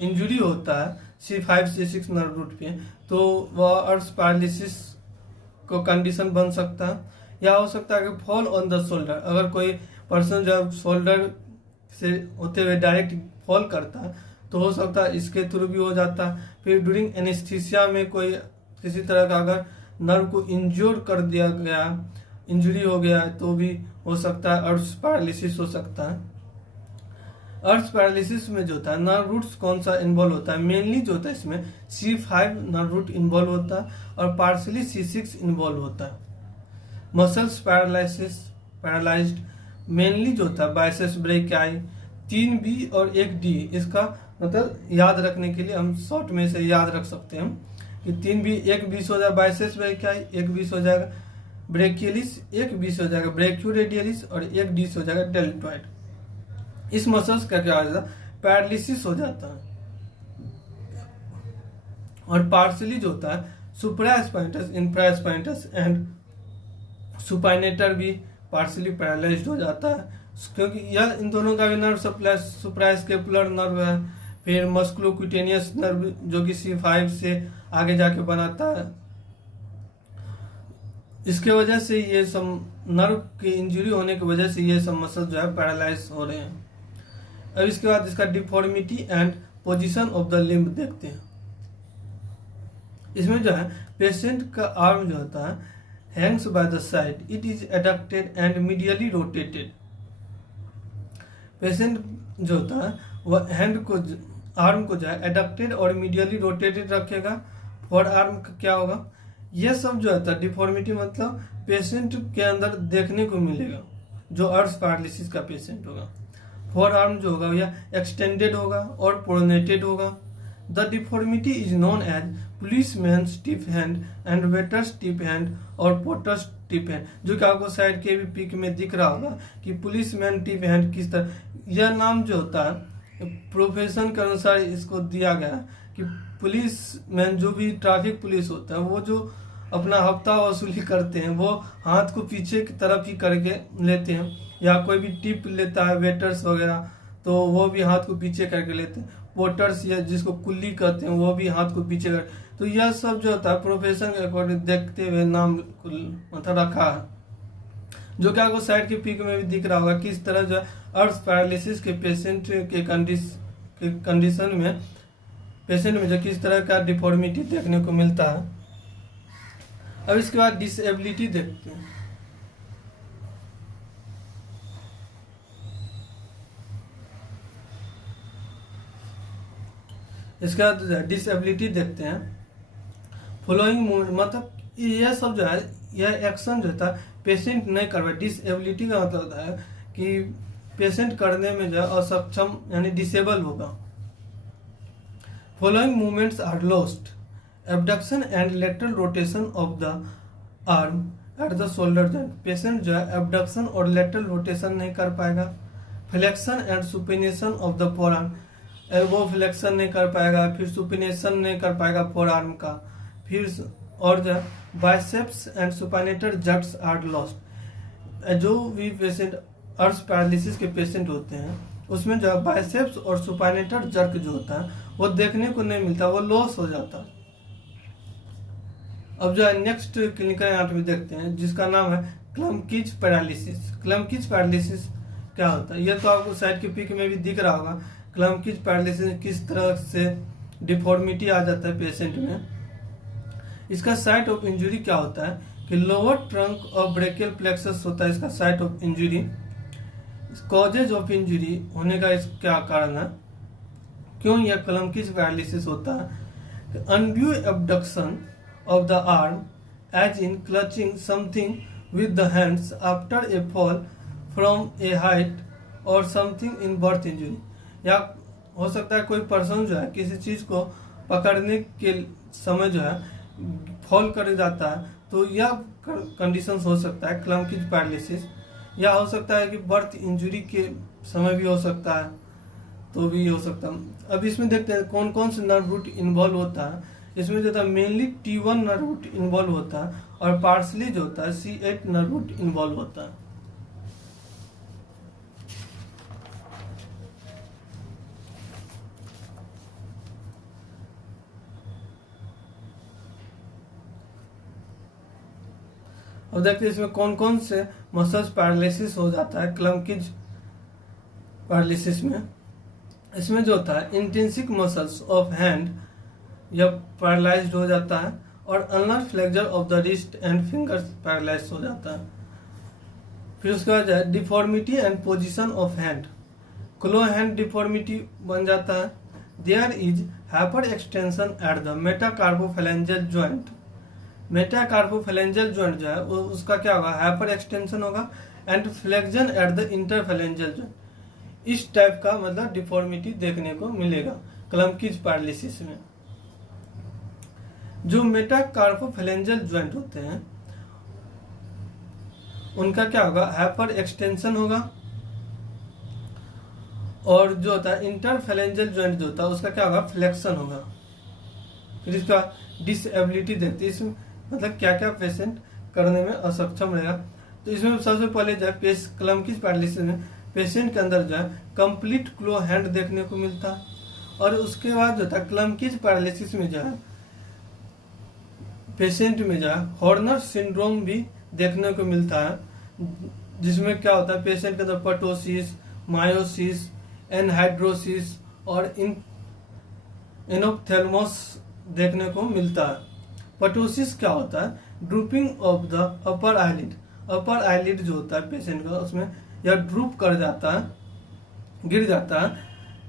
इंजरी होता है C5 C6 नर्व रूट पे, तो वह अर्श पैरालिसिस को कंडीशन बन सकता है। या हो सकता है कि फॉल ऑन द शोल्डर, अगर कोई पर्सन जब शोल्डर से होते हुए डायरेक्ट फॉल करता है तो हो सकता है इसके थ्रू भी हो जाता है। फिर ड्यूरिंग एनेस्थीसिया में कोई किसी तरह का अगर नर्व को इंज्योर कर दिया गया, इंजरी हो गया है, तो भी हो सकता है अर्श पैरालिसिस हो सकता है। अर्श पैरालिसिस में जो होता है नर्व रूट्स कौन सा इन्वॉल्व होता है, मेनली जो होता है इसमें C5 नर्व रूट इन्वॉल्व होता है और पार्शली C6 इन्वॉल्व होता है। मसल्स पैरालाइज्ड मेनली जो होता है बाइसेप्स ब्रेकियाई, 3B और 1D। इसका मतलब याद रखने के लिए हम शॉर्ट में से याद रख सकते हैं कि 3B, 1B हो जाएगा बाइसेप्स ब्रेकियाई, 1B हो जाएगा ब्रेकियलिस, 1B हो जाएगा ब्रेकियोरेडियलिस और 1D हो जाएगा डेल्टॉइड। इस मसल्स का क्या हो जाता है, पैरालिसिस हो जाता है। और पार्शली जो होता है सुप्रास्पाइनटस, इंफ्रास्पाइनटस एंड सुपाइनेटर भी पार्शली पैरालाइज्ड हो जाता है, क्योंकि यह इन दोनों का भी नर्व सुप्रास्केपुलर नर्व है। फिर मस्कुलोक्यूटेनियस नर्व जो कि C5 से आगे जाके बनाता है। इसके वजह से ये सब नर्व की इंजरी होने की वजह से ये सब मसल जो है पैरालाइज हो रहे हैं। अब इसके बाद इसका deformity and position of the limb देखते हैं। इसमें जो है पेशेंट का आर्म जो होता है Hanks bye the side, it is adducted and medially rotated. Patient जो होता है वह हैंड को आर्म को जो है एडक्टेड और मीडियली रोटेटेड रखेगा। फोर आर्म का क्या होगा, ये सब जो है डिफॉर्मिटी मतलब पेशेंट के अंदर देखने को मिलेगा जो अर्श पैरालिसिस का पेशेंट होगा। फोर आर्म जो होगा यह एक्सटेंडेड होगा और प्रोनेटेड होगा। The deformity is known as policeman stiff hand and waiter stiff hand और पोर्टर स्टिफ हैंड, जो कि आपको साइड के भी पिक में दिख रहा होगा कि पुलिसमैन स्टिफ हैंड किस तरह। यह नाम जो होता है प्रोफेशन के अनुसार इसको दिया गया कि पुलिसमैन जो भी ट्रैफिक पुलिस होता है वो जो अपना हफ्ता वसूली करते हैं वो हाथ को पीछे की तरफ ही करके लेते हैं, या कोई भी टिप लेता है वेटर्स वगैरह तो वो भी हाथ को पीछे करके लेते हैं। पोर्टर्स या जिसको कुल्ली कहते हैं वो भी हाथ को पीछे कर, तो यह सब जो होता है प्रोफेशन के अकॉर्डिंग देखते हुए नाम मतलब रखा है, जो कि आपको साइड के पिक में भी दिख रहा होगा किस तरह जो है अर्श पैरालिसिस के पेशेंट के कंडीशन में पेशेंट में जो किस तरह का डिफॉर्मिटी देखने को मिलता है। अब इसके बाद डिसेबिलिटी देखते हैं। इसके बाद डिसेबिलिटी देखते हैं। फॉलोइंग मूवमेंट मतलब यह सब जो है यह एक्शन जो था पेशेंट नहीं कर पाए। डिसेबिलिटी का मतलब होता है कि पेशेंट करने में जो है असक्षम यानी डिसेबल होगा। Following movements are lost, abduction and lateral rotation of the arm at the shoulder joint, patient जो है एबडक्शन और लेटरल रोटेशन नहीं कर पाएगा। Flexion and supination of the forearm, elbow flexion नहीं कर पाएगा, फिर सुपिनेशन नहीं कर पाएगा फोरआर्म का, फिर और जो biceps and supinator jerks are lost. जो भी पेशेंट अर्श पैरालिसिस के पेशेंट होते हैं उसमें जो है बाइसेप्स और सुपाइनेटर जर्क जो होता है वो देखने को नहीं मिलता, वो लॉस हो जाता है। अब जो है नेक्स्ट क्लिनिकल एनाटॉमी देखते हैं जिसका नाम है क्लमकीज पैरालिसिस। क्लमकीज पैरालिसिस क्या होता है, यह तो आपको साइड के पिक में भी दिख रहा होगा। क्लमकीज पैरालिसिस किस तरह से डिफॉर्मिटी आ जाता है पेशेंट में। इसका साइट ऑफ इंजरी क्या होता है कि लोअर ट्रंक और ब्रेकियल प्लेक्सस होता है इसका site of injury. Causes of injury होने का इस क्या कारण है, क्यों यह क्लमकीज पैरालिसिस होता है। Undue abduction of the arm as in clutching something with the hands after a fall from a height or something in birth injury, या हो सकता है कोई पर्सन जो है किसी चीज को पकड़ने के समय जो है फॉल कर जाता है तो यह कंडीशंस हो सकता है क्लमकीज पैरालिसिस, या हो सकता है कि बर्थ इंजरी के समय भी हो सकता है तो भी हो सकता है। अब इसमें देखते हैं कौन कौन से नर्व रूट इन्वॉल्व होता है। इसमें जो था mainly T1 nerve root involve होता है और पार्सली जो होता है C8 नर्व रूट इन्वॉल्व होता है। अब देखते हैं इसमें कौन कौन से मसल्स पैरालिसिस हो जाता है क्लमकीज पैरालिसिस में। इसमें जो होता है इंटेंसिक मसल्स ऑफ हैंड यह पैरालाइज्ड हो जाता है और ulnar flexor of the wrist and fingers paralyse हो जाता है। फिर उसके बाद है deformity and position of hand, claw hand deformity बन जाता है। There is hyper extension at the metacarpophalangeal joint. Metacarpophalangeal joint जो है उसका क्या होगा, हाइपर एक्सटेंशन होगा and flexion at the interphalangeal joint. इस टाइप का मतलब डिफॉर्मिटी देखने को मिलेगा क्लमकीज पैरालिसिस में। जो मेटाकार्पोफैलेंजियल जॉइंट होते हैं उनका क्या होगा, हाइपर एक्सटेंशन होगा, और जो होता है इंटरफैलेंजियल जॉइंट जो होता है उसका क्या होगा, फ्लेक्शन होगा। फिर इसका डिसेबिलिटी देखते हैं, इसमें मतलब क्या क्या पेशेंट करने में असक्षम रहेगा। तो इसमें सबसे पहले जो है क्लमकीज पैरालिसिस में पेशेंट के अंदर जो है कंप्लीट क्लो हैंड देखने को मिलता है, और उसके बाद जो था क्लमकीज पैरालिसिस में जो है पेशेंट में जो है हॉर्नर सिंड्रोम भी देखने को मिलता है, जिसमें क्या होता है पेशेंट के अंदर पर्टोसिस, मायोसिस, एनहाइड्रोसिस और इनोप्थेल्मोस देखने को मिलता है। पर्टोसिस क्या होता है, drooping of the upper eyelid. Upper eyelid जो होता है पेशेंट का उसमें यह ड्रूप कर जाता है, गिर जाता है,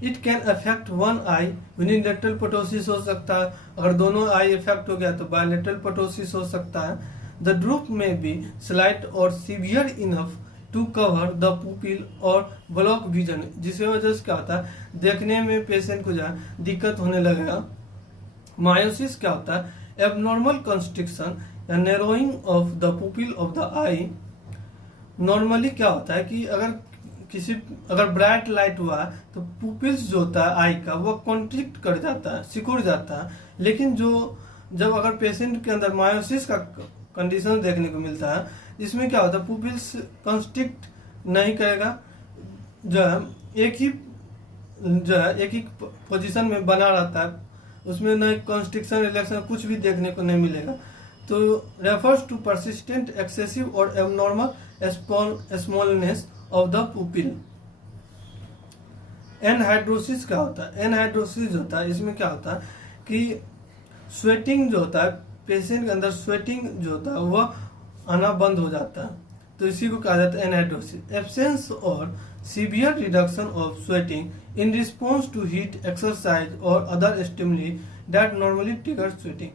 it can affect one eye, unilateral ptosis हो सकता है, अगर दोनों आई इफेक्ट हो गया तो बायलेटरल पोटोसिस हो सकता है। The droop may be slight और severe enough to cover the pupil और ब्लॉक विजन, जिसकी वजह से क्या होता है, देखने में पेशेंट को जो है दिक्कत होने लगेगा। मायोसिस क्या होता है, एबनॉर्मल कंस्ट्रिक्शन या narrowing of the pupil of the I. Normally क्या होता है कि अगर ब्राइट लाइट हुआ तो पुपिल्स जो होता है आई का वो कॉन्ट्रिक्ट कर जाता है, सिकुड़ जाता है। लेकिन जब अगर पेशेंट के अंदर मायोसिस का कंडीशन देखने को मिलता है, इसमें क्या होता है, पुपिल्स कंस्ट्रिक्ट नहीं करेगा, जो है एक ही पोजीशन में बना रहता है, उसमें न कंस्ट्रिक्शन रिलैक्शन कुछ भी देखने को नहीं मिलेगा। तो रेफर्स टू परसिस्टेंट एक्सेसिव और abnormal smallness of the pupil. Anhidrosis क्या होता है, एनहाइड्रोसिस होता है, इसमें क्या होता है कि स्वेटिंग जो होता है, पेशेंट के अंदर स्वेटिंग जो होता है वह आना बंद हो जाता है, तो इसी को कहा जाता है एनहाइड्रोसिस। एब्सेंस और severe reduction of sweating in response to heat, exercise और other stimuli that normally trigger sweating.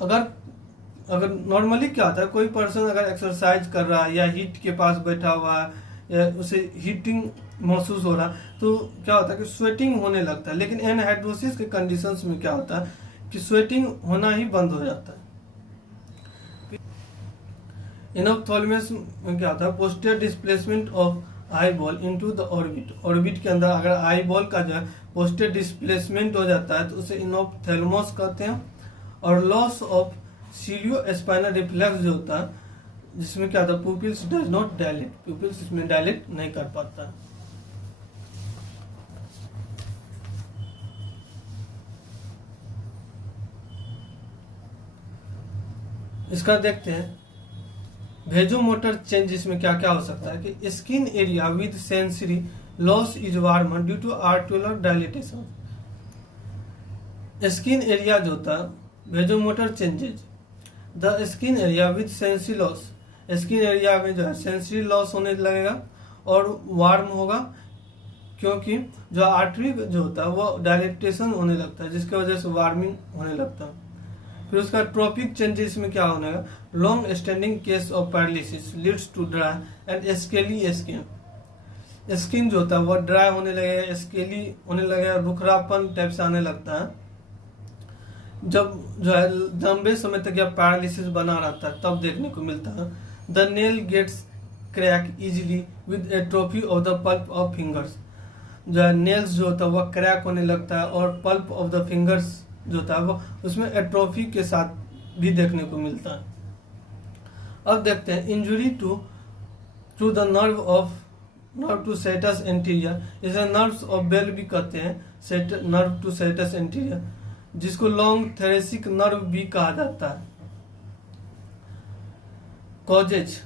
अगर नॉर्मली क्या होता है, कोई पर्सन अगर एक्सरसाइज कर रहा है या हीट के पास बैठा हुआ है या उसे हीटिंग महसूस हो रहा, तो क्या होता है कि स्वेटिंग होने लगता है। लेकिन एनहाइड्रोसिस के कंडीशंस में क्या होता है कि स्वेटिंग होना ही बंद हो जाता है। इनऑप्थाल्मस में क्या होता है, posterior displacement of eye ball into the orbit. Orbit के अंदर अगर आई बॉल का जो है पोस्टीरियर डिस्प्लेसमेंट हो जाता है तो उसे इनऑप्थेल्मोस कहते हैं। और लॉस ऑफ सीलियो स्पाइनल रिफ्लेक्स जो होता है, जिसमें क्या होता है, pupils does not dilate, pupils इसमें डायलेट नहीं कर पाता। इसका देखते हैं वेजोमोटर चेंज, इसमें क्या क्या हो सकता है कि skin area with sensory loss is warmer due to articular dilatation. Skin area जो होता है, vasomotor changes, the skin area with sensory loss, skin area में जो है सेंसरी लॉस होने लगेगा और वार्म होगा, क्योंकि जो आर्टरी जो होता है वो डायलेटेशन होने लगता है, जिसकी वजह से वार्मिंग होने लगता है। फिर उसका ट्रॉपिक चेंजेस में क्या होने लगा, long standing case of paralysis leads to dry and scaly skin. Skin जो होता है वो ड्राई होने लगेगा, स्केली होने लगेगा, रुखरापन टाइप से आने लगता है। जब जो है लंबे समय तक यह पैरालिसिस बना रहता है तब देखने को मिलता है। The nail gets crack easily with atrophy of the pulp of fingers. जो है नेल्स जो होता है वह क्रैक होने लगता है और पल्प ऑफ द फिंगर्स जो होता है वो उसमें एट्रोफी के साथ भी देखने को मिलता है। अब देखते हैं injury to the nerve to serratus anterior, इसे नर्व्स ऑफ बेल भी कहते हैं, नर्व टू सेटस एंटीरियर, जिसको लॉन्ग थेरेसिक नर्व भी कहा जाता है। कॉजेज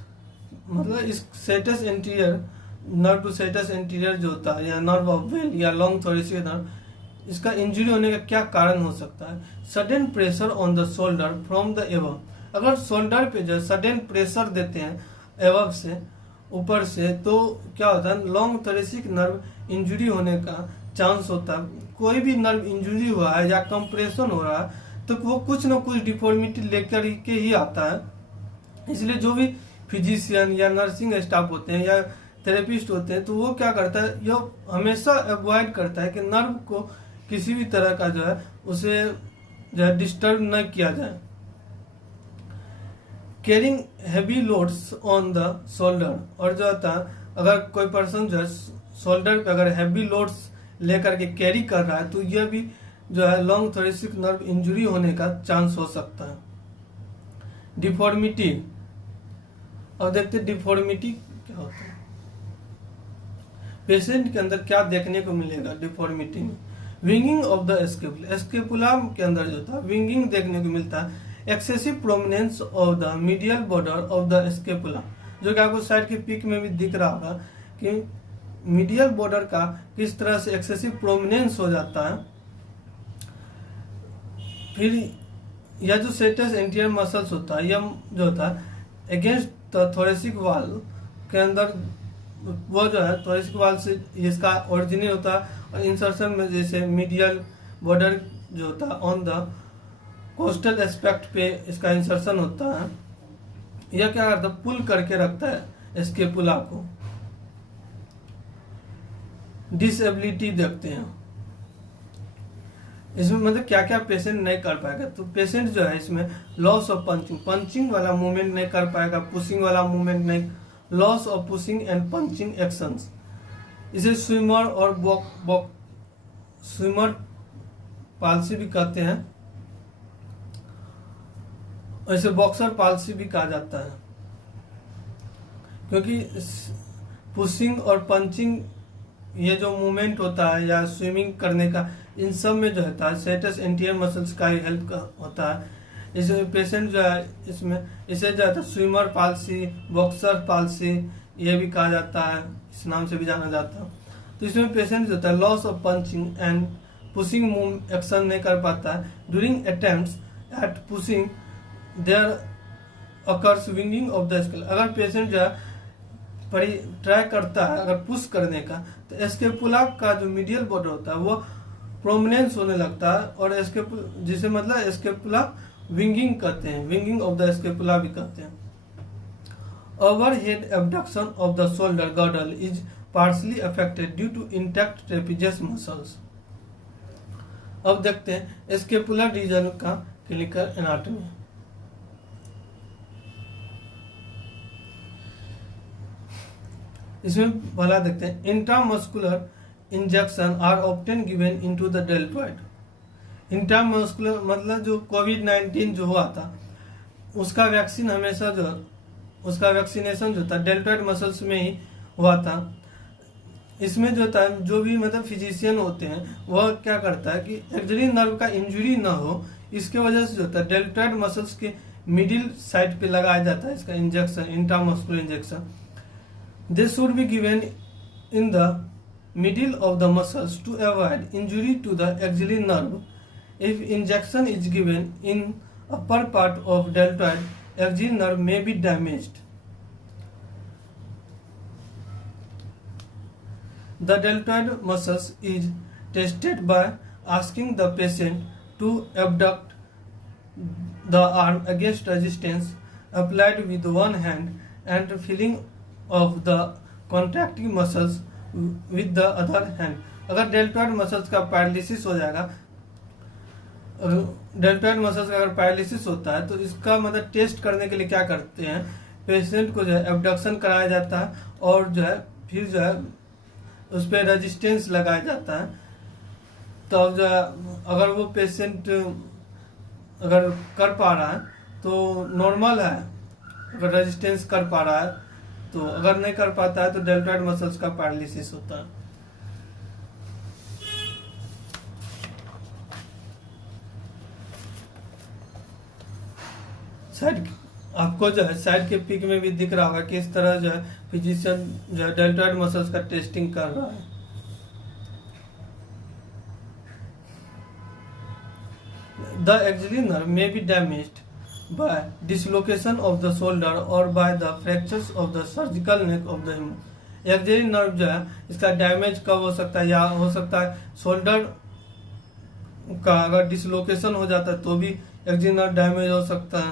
मतलब इस serratus anterior, nerve to serratus anterior जो होता है या नर्व ऑफ बेल या लॉन्ग थोरेसिक नर्व, इसका इंजरी होने का क्या कारण हो सकता है। Sudden pressure on the shoulder from the above, अगर शोल्डर पे जो सडन प्रेशर देते हैं एबव से, ऊपर से, तो क्या होता है, लॉन्ग थोरेसिक नर्व इंजरी होने का चांस होता है। कोई भी नर्व इंजरी हुआ है या कंप्रेशन हो रहा है तो वो कुछ ना कुछ डिफॉर्मिटी लेकर के ही आता है। इसलिए जो भी फिजिशियन या नर्सिंग स्टाफ होते हैं या थेरेपिस्ट होते हैं तो वो क्या करता है, ये हमेशा अवॉइड करता है कि नर्व को किसी भी तरह का जो है उसे जो है डिस्टर्ब न किया जाए। Carrying heavy loads on the shoulder, और जो होता है अगर कोई पर्सन जो है शोल्डर पे अगर हैवी लोड्स लेकर के कैरी कर रहा है तो यह भी जो है लॉन्ग थोरेसिक नर्व इंजरी होने का चांस हो सकता है। डिफॉर्मिटी, अब देखते हैं डिफॉर्मिटी क्या होता है, पेशेंट के अंदर क्या देखने को मिलेगा डिफॉर्मिटी में। Winging of the scapula, scapula के अंदर जो था विंगिंग देखने को मिलता है। Excessive prominence of the medial border of the scapula, जो कि आपको साइड के पिक में भी दिख रहा होगा कि मीडियल बॉर्डर का किस तरह से एक्सेसिव प्रोमिनेंस हो जाता है। फिर यह जो सेटस एंटीरियर मसल्स होता है, यह जो होता है अगेंस्ट थोरेसिक वॉल के अंदर, वो जो है थोरेसिक वॉल से इसका ओरिजिनेट होता है और इंसर्शन में जैसे मीडियल बॉर्डर जो होता है ऑन द कोस्टल एस्पेक्ट पे इसका इंसर्शन होता है। यह क्या करता है, पुल करके रखता है स्केपुला को। डिसेबिलिटी देखते हैं इसमें, मतलब क्या क्या पेशेंट नहीं कर पाएगा। तो पेशेंट जो है इसमें लॉस ऑफ पंचिंग वाला मूवमेंट नहीं कर पाएगा, पुशिंग वाला मूवमेंट नहीं, loss of pushing and punching actions. इसे स्विमर और स्विमर पालसी भी कहते हैं, और इसे बॉक्सर पालसी भी कहा जाता है, क्योंकि पुशिंग और पंचिंग ये जो मूवमेंट होता है या स्विमिंग करने का, इन सब में जो होता है सेटस एंटीरियर मसल्स का ही हेल्प होता है। इसे पेशेंट जो है इसमें इसे जो है स्विमर पालसी, बॉक्सर पालसी ये भी कहा जाता है, इस नाम से भी जाना जाता है। तो इसमें पेशेंट जो होता है loss of punching and pushing move action नहीं कर पाता है। During attempts at pushing there occurs winging of the scale. अगर पेशेंट जो है ट्राई करता है अगर पुश करने का, तो स्केपुला का जो मीडियल बॉर्डर होता है वो प्रोमिनेंस होने लगता है, और जिसे मतलब स्केपुला विंगिंग कहते हैं, विंगिंग ऑफ द स्केपुला भी कहते हैं। Overhead abduction of the shoulder girdle is partially affected due to intact trapezius muscles. अब देखते हैं स्केपुलर रीजन का क्लिनिकल एनाटॉमी। इसमें भला देखते हैं intramuscular injection are often given into the deltoid. Intramuscular मतलब जो कोविड-19 जो हुआ था उसका वैक्सीन हमेशा जो उसका वैक्सीनेशन जो था डेल्टॉइड मसल्स में ही हुआ था। इसमें जो था जो भी मतलब फिजिशियन होते हैं वह क्या करता है कि एक्सिलरी नर्व का इंजरी ना हो, इसके वजह से जो था डेल्टॉइड मसल्स के मिडिल साइड पे लगाया जाता है इसका injection, intramuscular injection. This should be given in the middle of the muscles to avoid injury to the axillary nerve. If injection is given in upper part of deltoid, axillary nerve may be damaged. The deltoid muscles is tested by asking the patient to abduct the arm against resistance applied with one hand and feeling of the contracting muscles with the other hand. अगर डेल्टॉइड मसल्स का पैरालिसिस हो जाएगा, डेल्टॉइड मसल्स का अगर पैरालिसिस होता है तो इसका मतलब टेस्ट करने के लिए क्या करते हैं, पेशेंट को जो है एबडक्शन कराया जाता है और जो है फिर जो है उस पर रेजिस्टेंस लगाया जाता है। तो जो है अगर वो पेशेंट अगर कर पा रहा है तो नॉर्मल है, अगर रेजिस्टेंस कर पा रहा है तो, अगर नहीं कर पाता है तो डेल्टॉइड मसल्स का पैरालिसिस होता है। साइड आपको जो है साइड के पिक में भी दिख रहा होगा कि इस तरह जो है फिजिशियन जो है डेल्टॉइड मसल्स का टेस्टिंग कर रहा है। The axillary nerve may be damaged by dislocation of the shoulder or by the fractures of the surgical neck of the humerus. Axillary nerve जो है इसका डैमेज कब हो सकता है, या हो सकता है शोल्डर का अगर डिसलोकेशन हो जाता है तो भी एक्सिलरी नर्व डैमेज हो सकता है,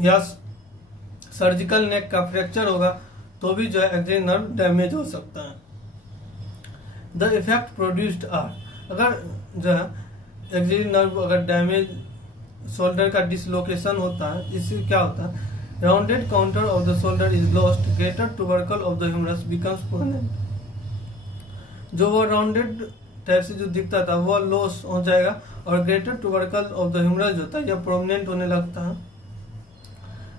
या सर्जिकल नेक का फ्रैक्चर होगा तो भी जो है एक्सिलरी नर्व डैमेज हो सकता है। द इफेक्ट प्रोड्यूस्ड आर, अगर जो है एक्सिलरी नर्व अगर डैमेज शोल्डर का डिसलोकेशन होता है, इससे क्या होता है, rounded contour of the shoulder is lost, greater tubercle of the humerus becomes prominent. जो वो राउंडेड टाइप से जो दिखता था वो लॉस हो जाएगा और greater tubercle of the humerus जो होता है यह प्रोमिनेंट होने लगता है।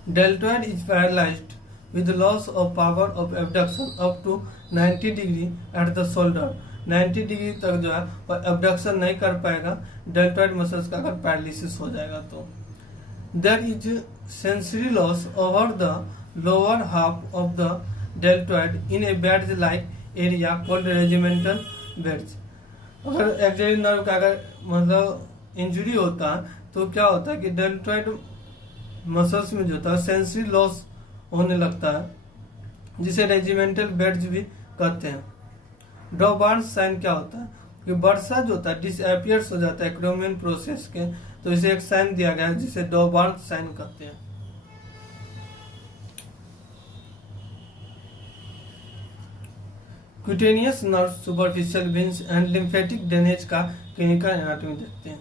Deltoid is paralysed with loss of power of abduction up to 90 degree at the shoulder. 90 degree तक जो है और एबडक्शन नहीं कर पाएगा डेल्टॉइड मसल्स का अगर पैरालिसिस हो जाएगा तो। There is sensory loss over the lower half of the deltoid in a badge like area called regimental badge. अगर एक्सिलरी नर्व का अगर मतलब इंजरी होता है तो क्या होता है कि डेल्टॉइड मसल्स में जो होता है सेंसरी लॉस होने लगता है, जिसे रेजिमेंटल बैड्ज भी कहते हैं। डॉबार्न साइन क्या होता है कि वर्षा जो होता है डिसअपियर्स हो जाता है क्रोमियन प्रोसेस के, तो इसे एक साइन दिया गया है जिसे डॉबार्न साइन कहते हैं। Cutaneous nerve, superficial veins and lymphatic drainage का क्लिनिकल एनाटॉमी देखते हैं।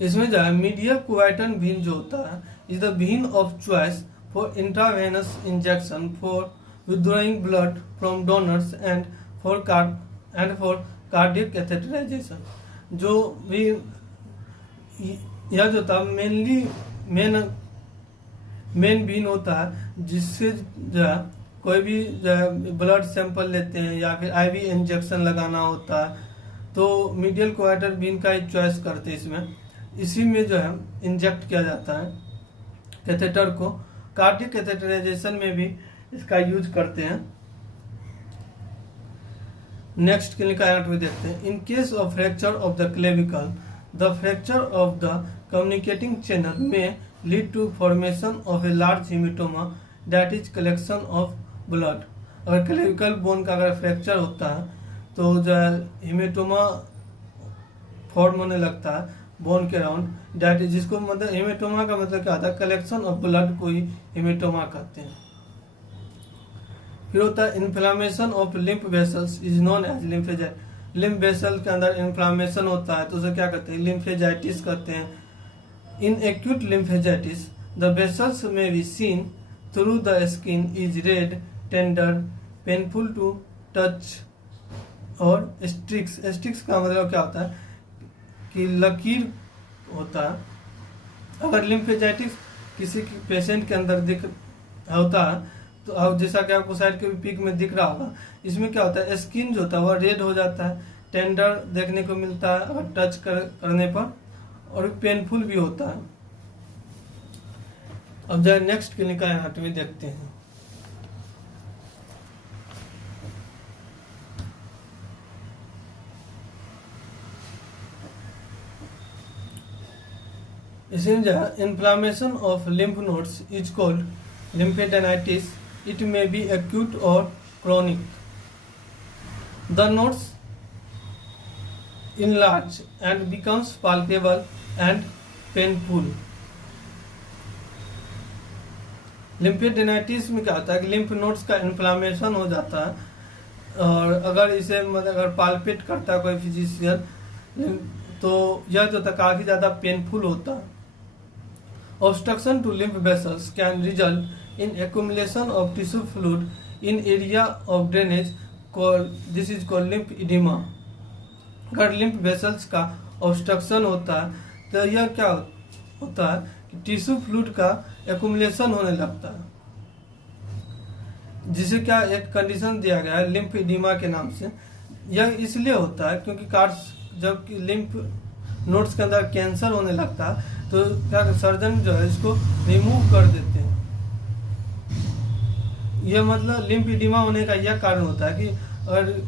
इसमें जो है मीडियल कुवाइटन वेन जो होता है is the vein of choice for intravenous injection for withdrawing blood from donors and for cardiac catheterisation. जो भी यह जो था मेन वेन होता है जिससे जो है कोई भी जो है ब्लड सैंपल लेते हैं या फिर आईवी इंजेक्शन लगाना होता है, तो मीडियल क्वार्टर वेन का ही चॉइस करते हैं। इसमें इसी में जो है इंजेक्ट किया जाता है कैथेटर को। कार्डियक कैथेटराइजेशन में भी इसका यूज करते हैं। नेक्स्ट क्लिनिकल एनाटॉमी देखते हैं। In case of fracture of the clavicle, the fracture of the communicating channel may lead to formation of a large haematoma that is collection of blood. अगर क्लेविकल बोन का अगर फ्रैक्चर होता है तो जो है हेमेटोमा फॉर्म होने लगता है बोन के राउंड, दैट इज जिसको मतलब हेमेटोमा का मतलब क्या होता है कलेक्शन ऑफ ब्लड को ही हेमेटोमा कहते हैं। फिर होता है inflammation of lymph vessels is known as lymphangitis. Lymph vessel के अंदर इन्फ्लामेशन होता है तो उसे क्या कहते हैं लिम्फेजाइटिस कहते हैं। In acute lymphangitis the vessels may be seen through the skin is red, tender, painful to touch और स्ट्रिक्स। स्ट्रिक्स का मतलब क्या होता है कि लकीर होता है। अगर लिम्फेजाइटिस किसी पेशेंट के अंदर दिख होता है तो अब जैसा कि आपको साइड के पिक में दिख रहा होगा, इसमें क्या होता है स्किन जो होता है वह रेड हो जाता है, टेंडर देखने को मिलता है अगर टच करने पर, और पेनफुल भी होता है। अब जाए नेक्स्ट क्लिनिकल एनाटॉमी देखते हैं। इसमें जो है inflammation of lymph nodes is called lymphadenitis. It may be acute or chronic. The nodes enlarge and becomes palpable and painful. लिम्फेडेनाइटिस में क्या होता है कि लिम्फ नोड्स का इन्फ्लामेशन हो जाता है और अगर इसे मतलब अगर पाल्पेट करता है कोई फिजिशियन तो यह जो था काफी ज्यादा पेनफुल होता है। Obstruction to lymph vessels can result in accumulation of tissue fluid in area of drainage this is called lymph edema। अगर lymph vessels का obstruction होता है तो यह क्या होता है कि टिश्यू फ्लूइड का accumulation होने लगता है, जिसे क्या एक कंडीशन दिया गया है lymph edema के नाम से। यह इसलिए होता है क्योंकि जब lymph नोड्स के अंदर कैंसर होने लगता है तो क्या सर्जन जो है इसको रिमूव कर देते हैं। यह मतलब लिम्फ इडिमा होने का यह कारण होता है कि अगर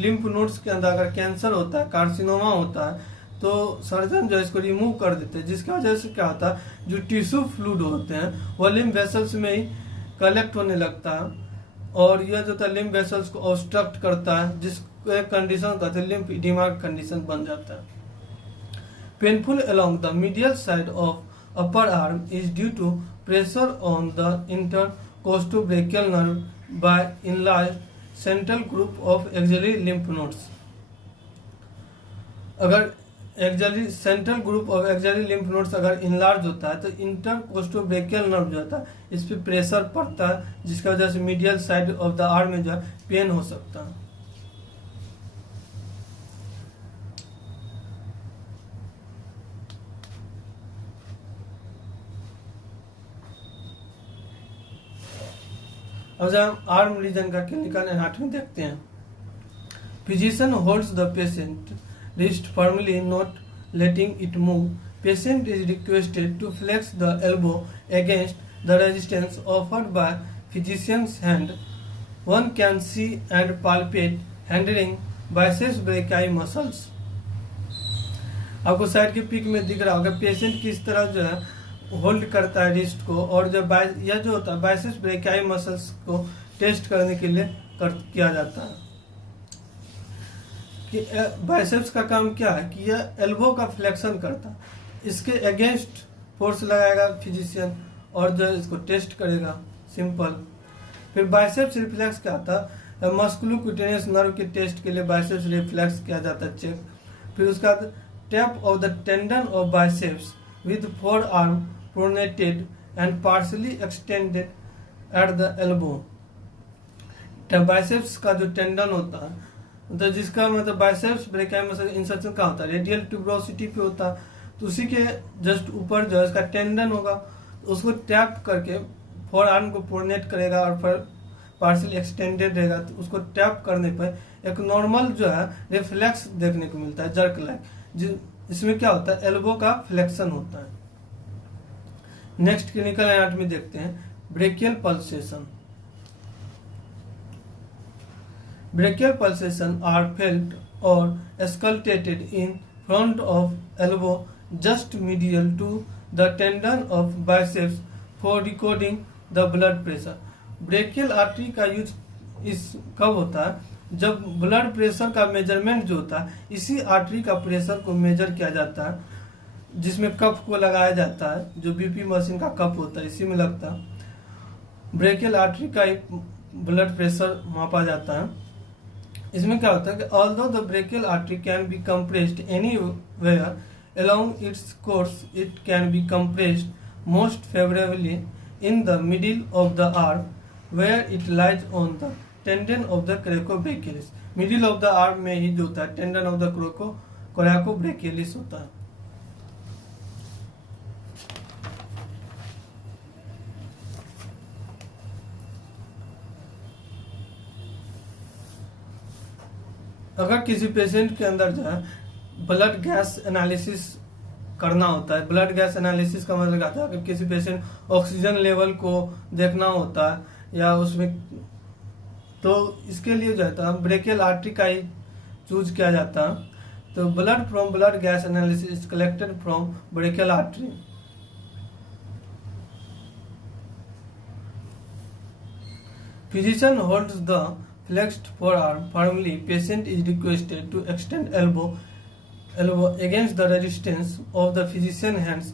लिम्फ नोड्स के अंदर अगर कैंसर होता है, कार्सिनोमा होता है, तो सर्जन जो है इसको रिमूव कर देते हैं, जिसकी वजह से क्या होता है जो टिश्यू फ्लूइड होते हैं वह लिम्फ वेसल्स में ही कलेक्ट होने लगता है और यह जो था लिम्फ वेसल्स को ऑब्स्ट्रक्ट करता है, जिसको एक कंडीशन कहते हैं लिम्फ इडिमा कंडीशन बन जाता है। Painful along the medial side of upper arm is due to pressure on the intercostobrachial nerve by enlarged central group of axillary lymph nodes। अगर central group of axillary lymph nodes अगर इनलार्ज होता है तो इंटरकोस्टोब्रेकियल नर्व जो होता है इस पे प्रेशर पड़ता है, जिसकी वजह से medial side of the arm में जो है पेन हो सकता है। अब जब हम आर्म रीजन का क्लिनिकल एनाटॉमी देखते हैं। Physician holds the patient wrist firmly, not letting it move. Patient is requested to flex the elbow against the resistance offered by physician's hand. One can see and palpate handling biceps brachii muscles। आपको साइड के पिक में दिख रहा होगा पेशेंट किस तरह जो है होल्ड करता है रिस्ट को, और जब यह जो होता है बाइसेप्स ब्रेकियाई मसल्स को टेस्ट करने के लिए किया जाता है। कि बाइसेप्स का काम क्या है कि यह एल्बो का फ्लेक्शन करता है, इसके अगेंस्ट फोर्स लगाएगा फिजिशियन और जो इसको टेस्ट करेगा, सिंपल। फिर बाइसेप्स रिफ्लेक्स क्या आता है, मस्कुलोक्यूटेनियस नर्व के टेस्ट के लिए बाइसेप्स रिफ्लेक्स किया जाता है, चेक। फिर उसके बाद tap of the tendon of biceps with four arm pronated and partially extended at the elbow. Biceps का जो टेंडन होता है, तो जिसका मतलब बाइसेप्स ब्रेकियाई मसल इंसर्शन का होता है, रेडियल ट्यूबरोसिटी पे होता है, तो उसी के जस्ट ऊपर जो है इसका टेंडन होगा, तो उसको टैप करके फोर आर्म को प्रोनेट करेगा और फिर पार्शियल एक्सटेंडेड रहेगा, तो उसको टैप करने पर एक नॉर्मल जो है रिफ्लेक्स देखने को मिलता है, जर्क लाइक। इसमें क्या होता है, एल्बो का फ्लेक्शन होता है। नेक्स्ट क्लिनिकल एनाटॉमी देखते हैं, brachial pulsation. Brachial pulsation are felt or auscultated in front of elbow just medial to the tendon of biceps for recording the blood pressure. Brachial artery का यूज इस कब होता है, जब ब्लड प्रेशर का मेजरमेंट जो होता है, इसी आर्टरी का प्रेशर को मेजर किया जाता है, जिसमें कप को लगाया जाता है, जो बीपी मशीन का कप होता है, इसी में लगता है। ब्रेकियल आर्टरी का ब्लड प्रेशर मापा जाता है। इसमें क्या होता है कि although the brachial artery can be compressed anywhere along its course, it can be compressed most favorably in the middle of the arm where it lies on the tendon of the coracobrachialis. Middle of the arm में ही जो होता है tendon of the coracobrachialis होता है। अगर किसी पेशेंट के अंदर जो है ब्लड गैस एनालिसिस करना होता है, ब्लड गैस एनालिसिस का मतलब क्या होता है, अगर किसी पेशेंट ऑक्सीजन लेवल को देखना होता है या उसमें, तो इसके लिए जो है ब्रेकियल आर्टरी का ही चूज किया जाता है। तो blood from blood gas analysis collected from brachial artery. Physician holds the flexed forearm firmly. Patient is requested to extend elbow against the resistance of the physician hands.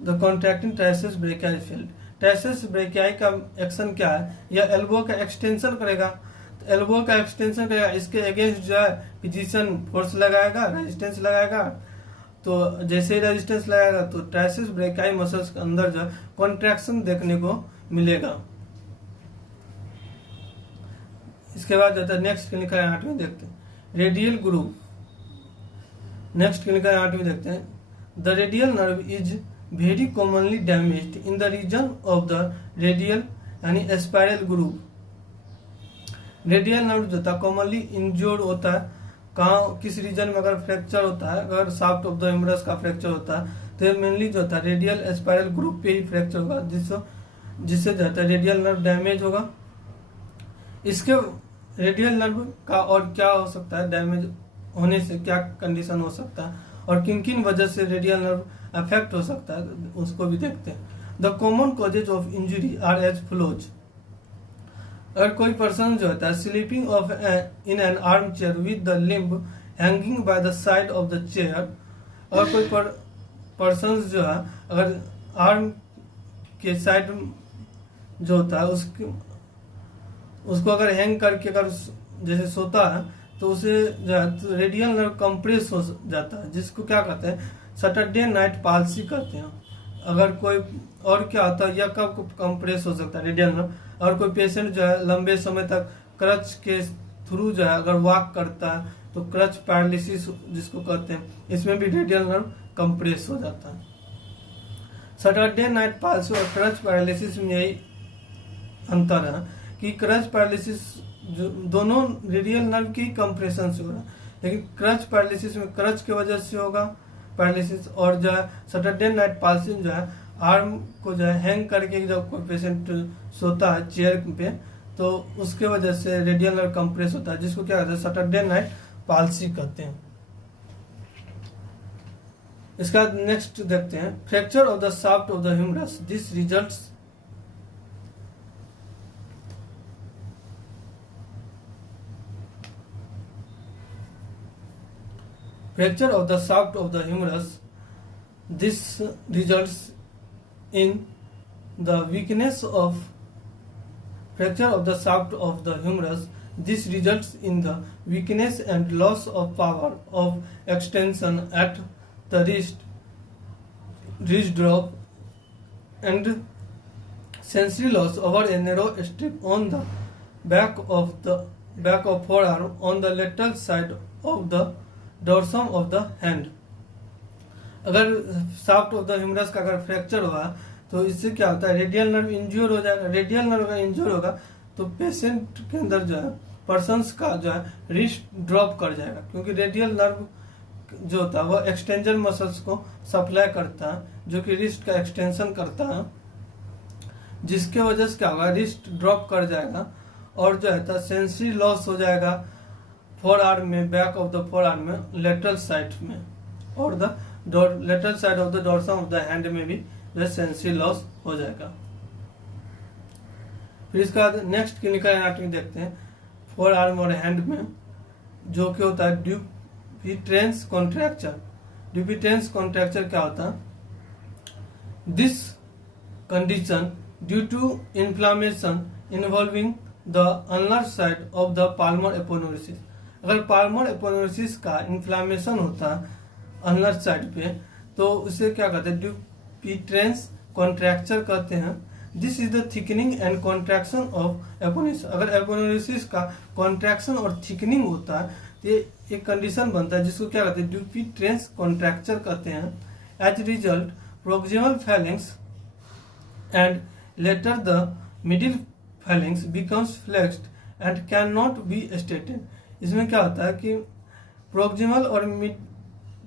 The contracting triceps brachii is felt. Triceps brachii का एक्शन क्या है, यह एल्बो का एक्सटेंशन करेगा, तो एल्बो का एक्सटेंशन करेगा, इसके अगेंस्ट जो है फिजिशियन फोर्स लगाएगा, रेजिस्टेंस लगाएगा। तो जैसे ही रेजिस्टेंस लगाएगा तो ट्राइसेप्स ब्रेकियाई मसल्स के अंदर जो है कॉन्ट्रैक्शन देखने को मिलेगा। इसके बाद जो है नेक्स्ट क्लिनिकल एनाटॉमी देखते हैं, radial groove. Next clinical anatomy देखते हैं, the radial nerve is very commonly damaged in the region of the radial यानी स्पाइरल ग्रूव। रेडियल नर्व जो था कॉमनली इंजोर्ड होता है, कहाँ किस रीजन में अगर फ्रैक्चर होता है, अगर शाफ्ट ऑफ द ह्यूमरस का फ्रैक्चर होता है तो मेनली जो होता है रेडियल स्पाइरल ग्रूव पे ही फ्रैक्चर होगा, जिससे जो है रेडियल नर्व डैमेज होगा। इसके रेडियल नर्व का और क्या हो सकता है, डैमेज होने से क्या कंडीशन हो सकता है और किन किन वजह से रेडियल नर्व अफेक्ट हो सकता है, उसको भी देखते हैं। The common causes of injury are as follows. अगर कोई पर्सन जो होता है sleeping off in an arm chair with the limb hanging by the side of the chair, और कोई पर्सन जो है अगर आर्म के साइड जो होता है उसको अगर हैंग करके अगर जैसे सोता है तो उसे जो है रेडियल नर्व कंप्रेस हो जाता है, जिसको क्या कहते हैं सैटरडे नाइट पाल्सी कहते हैं। अगर कोई और क्या होता है, यह कब कंप्रेस हो सकता है रेडियल नर्व, और कोई पेशेंट जो है लंबे समय तक क्रच के थ्रू जो है अगर वॉक करता है तो क्रच पैरालिसिस जिसको कहते हैं, इसमें भी रेडियल नर्व कंप्रेस हो जाता है। सैटरडे नाइट पाल्सी और क्रच पैरालिसिस में यही अंतर है कि क्रच पैरालिसिस दोनों रेडियल नर्व की कंप्रेशन से हो रहा है, लेकिन क्रच पैरालिसिस में क्रच की वजह से होगा पैरालिसिस, और जो है सैटरडे नाइट पाल्सी जो है आर्म को जो है हैंग करके जब कोई पेशेंट सोता है चेयर पे तो उसके वजह से रेडियल नर्व कंप्रेस होता है, जिसको क्या कहते हैं सैटरडे नाइट पाल्सी कहते हैं। इसका नेक्स्ट देखते हैं, fracture of the shaft of the humerus. This results fracture of the shaft of the humerus. This results in the weakness of fracture of the shaft of the humerus. This results in the weakness and loss of power of extension at the wrist drop, and sensory loss over a narrow strip on the back of forearm on the lateral side of the dorsum of the hand. अगर शाफ्ट ऑफ द ह्यूमरस का अगर फ्रैक्चर हुआ तो इससे क्या होता है, रेडियल नर्व इंज्योर हो जाएगा. रेडियल नर्व का इंज्योर होगा तो पेशेंट के अंदर जो है पर्सन्स का जो है रिस्ट ड्रॉप कर जाएगा, क्योंकि रेडियल नर्व जो होता है वह एक्सटेंजन मसल्स को सप्लाई करता है, जो कि रिस्ट का एक्सटेंशन करता है, जिसके वजह से क्या होगा, रिस्ट ड्रॉप कर जाएगा और जो है सेंसरी लॉस हो जाएगा फोर आर्म में, back of the forearm में, लेटरल साइड में, और the lateral side of the dorsum of the hand में भी जो सेंसरी लॉस हो जाएगा. फिर इसका बाद नेक्स्ट क्लिनिकल एनाटॉमी देखते हैं फोर आर्म और हैंड में, जो कि होता है ड्यूपिटेंस कॉन्ट्रैक्चर. ड्यूपिटेंस कॉन्ट्रैक्चर क्या होता है? This condition due to inflammation involving the ulnar side of the palmar aponeurosis. अगर पाल्मर एपोनेउरिसिस का इन्फ्लामेशन होता है अनलर साइड पे तो उसे क्या कहते हैं, ड्यूपिटेंस कॉन्ट्रैक्चर कहते हैं. This is the thickening and contraction of aponeurosis. अगर एपोनेउरिसिस का कॉन्ट्रैक्शन और थिकनिंग होता है तो ये एक कंडीशन बनता है जिसको क्या कहते हैं, ड्यूपिटेंस कॉन्ट्रैक्चर कहते हैं. As result proximal phalanx and later the middle phalanx becomes flexed and can not be straightened. इसमें क्या होता है कि प्रोक्सिमल और मिड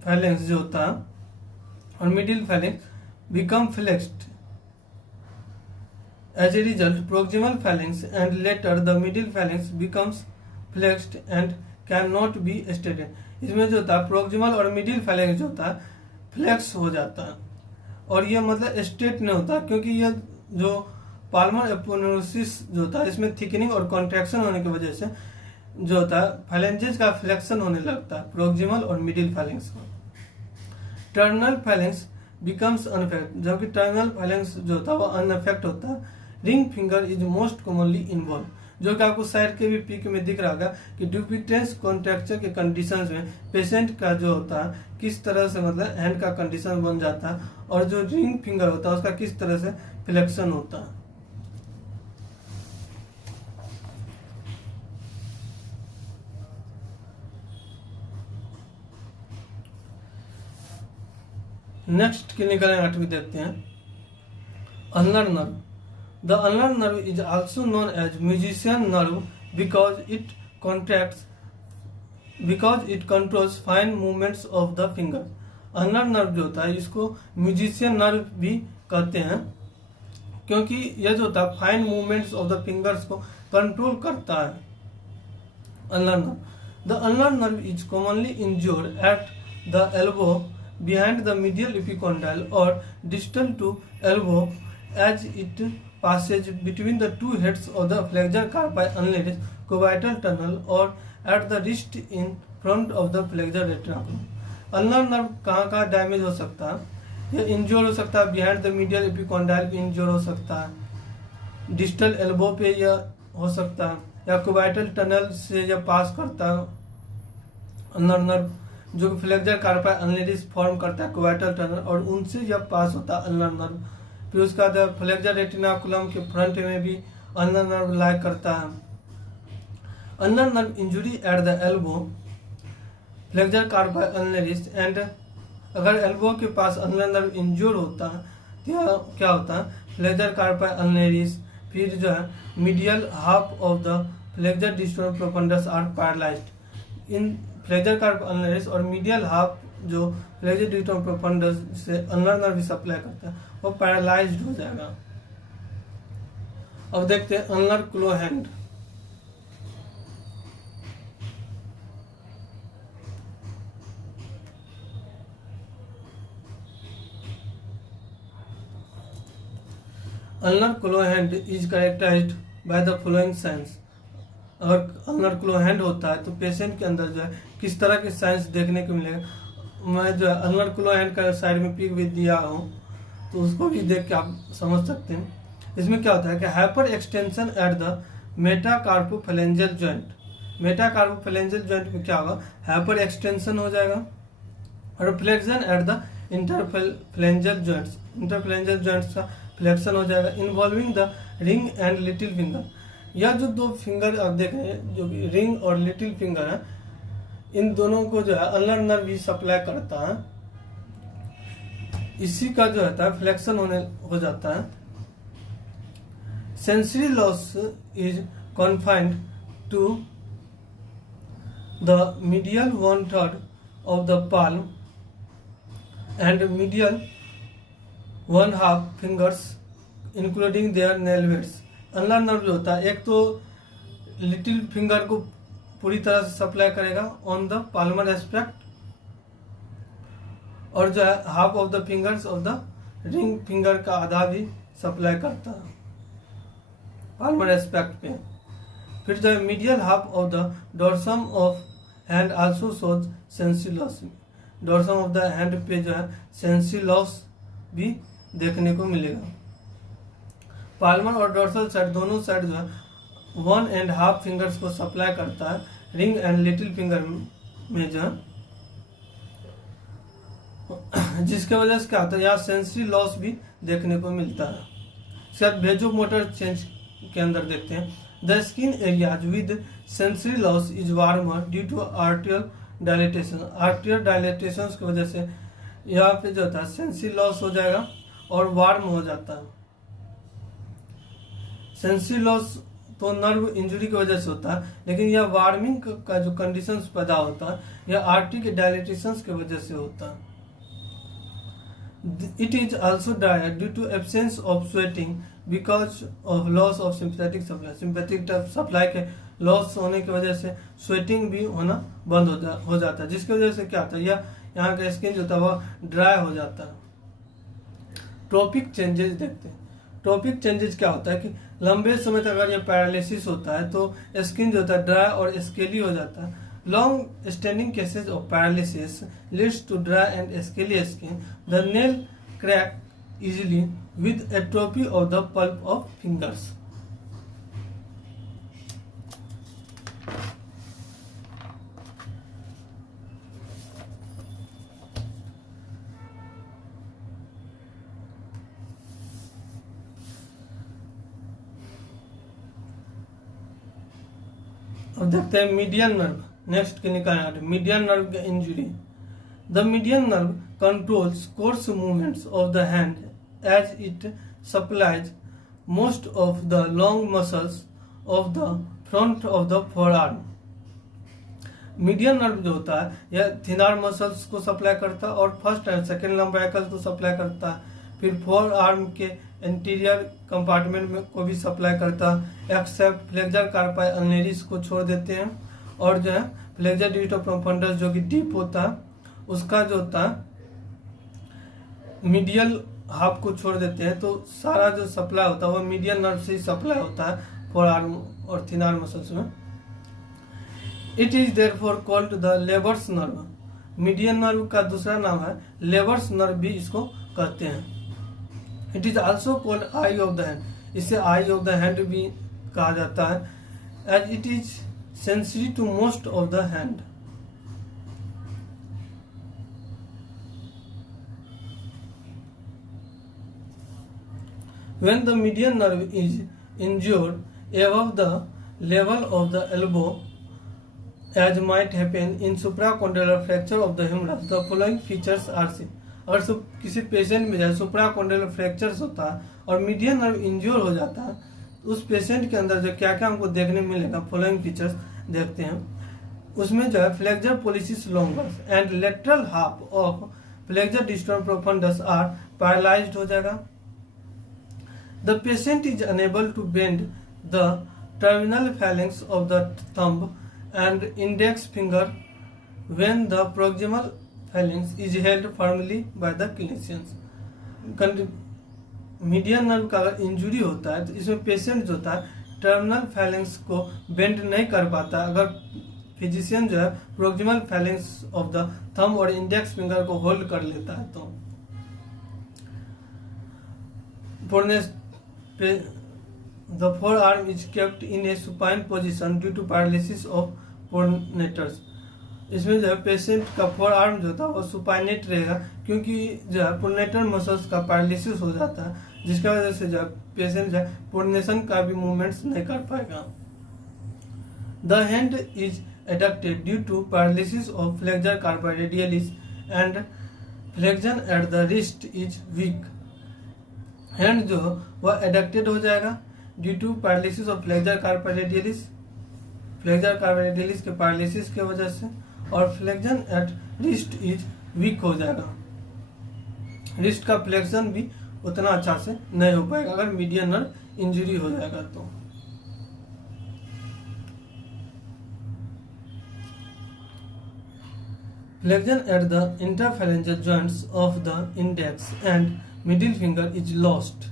फैलेंक्स जो होता है और middle phalanx become flexed. As a result proximal phalanx and later the middle phalanx becomes flexed and can not be straightened. इसमें जो होता है प्रोक्सिमल और मिडिल फैलेंक्स जो होता है फ्लेक्स हो जाता है, और ये मतलब स्ट्रेट नहीं होता, क्योंकि ये जो पाल्मर एपोनेउरिसिस जो होता है इसमें थिकनिंग और कॉन्ट्रैक्शन होने की वजह से जो होता है फैलेंजेस का फ्लेक्शन होने लगता है प्रोक्सिमल और मिडिल फैलेंक्स में. Terminal phalanx becomes unaffect. जबकि टर्मिनल फैलेंक्स जो होता है वो अनअफेक्ट होता है. Ring finger is most commonly involve, जो कि आपको साइड के भी पिक में दिख रहा होगा कि ड्यूपिटेंस कॉन्ट्रैक्चर के कंडीशंस में पेशेंट का जो होता है किस तरह से मतलब हैंड का कंडीशन बन जाता है, और जो रिंग फिंगर होता है उसका किस तरह से फ्लेक्शन होता है. नेक्स्ट क्लिनिकल एनाटॉमी देखते हैं ulnar nerve. The ulnar nerve is also known as musician nerve because it controls fine movements of the finger. Ulnar nerve जो होता है इसको म्यूजिशियन नर्व भी कहते हैं, क्योंकि यह जो होता है fine movements of the fingers को कंट्रोल करता है. Ulnar nerve. The ulnar nerve is commonly injured eight the elbow behind the medial epicondyle or distal to elbow as it passes between the two heads of the flexor carpi unlated cubital tunnel or at the wrist in front of the flexor retinaculum. Ulnar nerve कहाँ डैमेज हो सकता है? यह इंज्योर हो सकता है बिहाइंड द मीडियल एपिकॉन्डाइल पे इंज्योर हो सकता है, डिस्टल एल्बो पे यह हो सकता है, या कुबाइटल टनल से यह पास करता है. अल्नर नर्व जो फ्लेक्सर कार्पा अनलेडिस फॉर्म करता है कुबाइटल टनल, और उनसे जब पास होता है अल्नर नर्व. फिर उसका बाद फ्लेक्सर रेटिनाकुलम के फ्रंट में भी अल्नर नर्व लाई करता है. Ulnar nerve injury at the elbow flexor carpi ulnaris and. अगर एल्बो के पास अल्नर नर्व इंजूर होता है तो क्या होता है, फ्लेक्सर कार्पा अनलेडिस, फिर जो है medial half of the flexor distal profundus are paralysed. इन फ्लेक्सर कार्प अल्नरिस और मीडियल हाफ जो फ्लेक्सर डिस्टल प्रोफंडस से अल्नर नर्व सप्लाई करता है वो पैरालाइज्ड हो जाएगा. अब देखते हैं ulnar claw hand. Ulnar claw hand is characterized by the following signs. अगर अल्नर क्लोहैंड होता है तो पेशेंट के अंदर जो है किस तरह के साइंस देखने को मिलेगा। मैं जो है अल्नर क्लोहैंड का साइड में पिक भी दिया हूँ, तो उसको भी देख के आप समझ सकते हैं। इसमें क्या होता है कि hyper extension at the metacarpophalangeal joint. Metacarpophalangeal joint में क्या होगा, हाइपर एक्सटेंशन हो जाएगा, और flexion at the interphalangeal joints, interphalangeal joints का फ्लेक्शन हो जाएगा, involving the ring and little finger. यह जो दो फिंगर आप देख रहे हैं, जो कि रिंग और लिटिल फिंगर है, इन दोनों को जो है अल्नर नर्व भी सप्लाई करता है। इसी का जो होता है फ्लेक्शन हो जाता है। Sensory loss is confined to the medial 1/3 of the palm and medial 1/2 fingers including their nail beds। Ulnar nerve जो होता है एक तो लिटिल फिंगर को पूरी तरह से सप्लाई करेगा ऑन द पाल्मर एस्पेक्ट, और जो है half of the fingers of the ring finger का आधा भी सप्लाई करता है पाल्मर एस्पेक्ट पे। फिर जो है medial half of the dorsum of hand also shows sensory loss. Dorsum of the hand पे जो है सेंसरी लॉस भी देखने को मिलेगा। पाल्मर और डोर्सल साइड दोनों साइड जो है 1.5 फिंगर्स को सप्लाई करता है रिंग एंड लिटिल फिंगर में जो है, जिसके वजह से क्या होता है यहाँ सेंसरी लॉस भी देखने को मिलता है। शायद वेजो मोटर चेंज के अंदर देखते हैं, the skin areas with sensory loss is warmer due to arterial dilatation. Arterial dilatation की वजह से यहाँ पे जो होता है सेंसरी लॉस हो जाएगा और वार्म हो जाता है। सेंसरी लॉस तो नर्व इंजरी की वजह से होता है, लेकिन यह वार्मिंग का जो कंडीशंस पैदा होता है यह आर्टरी के डायलेटेशंस की वजह से होता है। It is also dry due to absence of sweating because of loss of sympathetic supply. Sympathetic supply के लॉस होने की वजह से स्वेटिंग भी होना बंद हो जाता है, जिसकी वजह से क्या होता है यह यहाँ का स्किन जो होता है वह ड्राई हो जाता है। ट्रॉपिक चेंजेस देखते हैं। ट्रॉपिक चेंजेस क्या होता है कि लंबे समय तक अगर ये पैरालिसिस होता है तो स्किन जो होता है ड्राई और स्केली हो जाता है। Long standing cases of paralysis leads to dry and scaly skin. The nail crack easily with atrophy of the pulp of fingers. अब देखते हैं median nerve. Next clinical median nerve का injury. The median nerve controls coarse movements of the hand as it supplies most of the long muscles of the front of the forearm. Median nerve जो होता है यह थिनार मसल्स को सप्लाई करता है और फर्स्ट एंड सेकेंड लंबाइकल को सप्लाई करता है, फिर फोर आर्म के इंटीरियर कंपार्टमेंट में को भी सप्लाई करता है, एक्सेप्ट फ्लेक्सर कार्पाई अल्नेरिस को छोड़ देते हैं, और जो है फ्लेक्सर डिजिटो प्रोफंडस जो कि डीप होता है उसका जो होता है मीडियल हाफ को छोड़ देते हैं। तो सारा जो सप्लाई होता है वो मीडियन नर्व से ही सप्लाई होता है फोर आर्म और थिनार मसल्स में। It is therefore called the labours nerve. Median nerve का दूसरा नाम है लेबर्स नर्व भी इसको कहते हैं। It is also called eye of the hand. इसे आई ऑफ द हैंड भी कहा जाता है as it is sensory to most of the hand. When the median nerve is injured above the level of the elbow, as might happen in supracondylar fracture of the humerus, the following features are seen। और किसी पेशेंट में जैसे सुप्राकॉन्डिलर फ्रैक्चर्स होता है और मीडियन नर्व इंज्योर हो जाता है तो उस पेशेंट के अंदर जो क्या क्या हमको देखने मिलेगा, फॉलोइंग फीचर्स देखते हैं। उसमें जो है flexor pollicis longus and lateral half of flexor distal profundus are paralysed हो जाएगा। The patient is unable to bend the terminal phalanx of the thumb and index finger when the proximal phalanx is held firmly by the clinicians। Median nerve का अगर इंजुरी होता है तो इसमें पेशेंट जो होता है टर्मिनल फैलेंक्स को बेंड नहीं कर पाता। अगर फिजिशियन जो है proximal phalanx of the thumb और इंडेक्स फिंगर को होल्ड कर लेता है तो the forearm is kept in a supine position due to paralysis of pronators। इसमें जो है पेशेंट का फोर आर्म जो था वो सुपाइनेट रहेगा क्योंकि जो है प्रोनेटर मसल्स का पैरालिसिस हो जाता है, जिसकी वजह से जो है पेशेंट जो है प्रोनेशन का भी मूवमेंट्स नहीं कर पाएगा। The hand is adducted due to paralysis of flexor carpi radialis and flexion at the wrist is weak. Hand जो वह एडक्टेड हो जाएगा due to paralysis of flexor carpi radialis, flexor carpi radialis के पैरालिसिस की वजह से, और flexion at wrist is weak हो जाएगा। रिस्ट का फ्लेक्शन भी उतना अच्छा से नहीं हो पाएगा अगर मीडियन नर्व इंजरी हो जाएगा तो। Flexion at the interphalangeal joints of the index and middle finger is lost.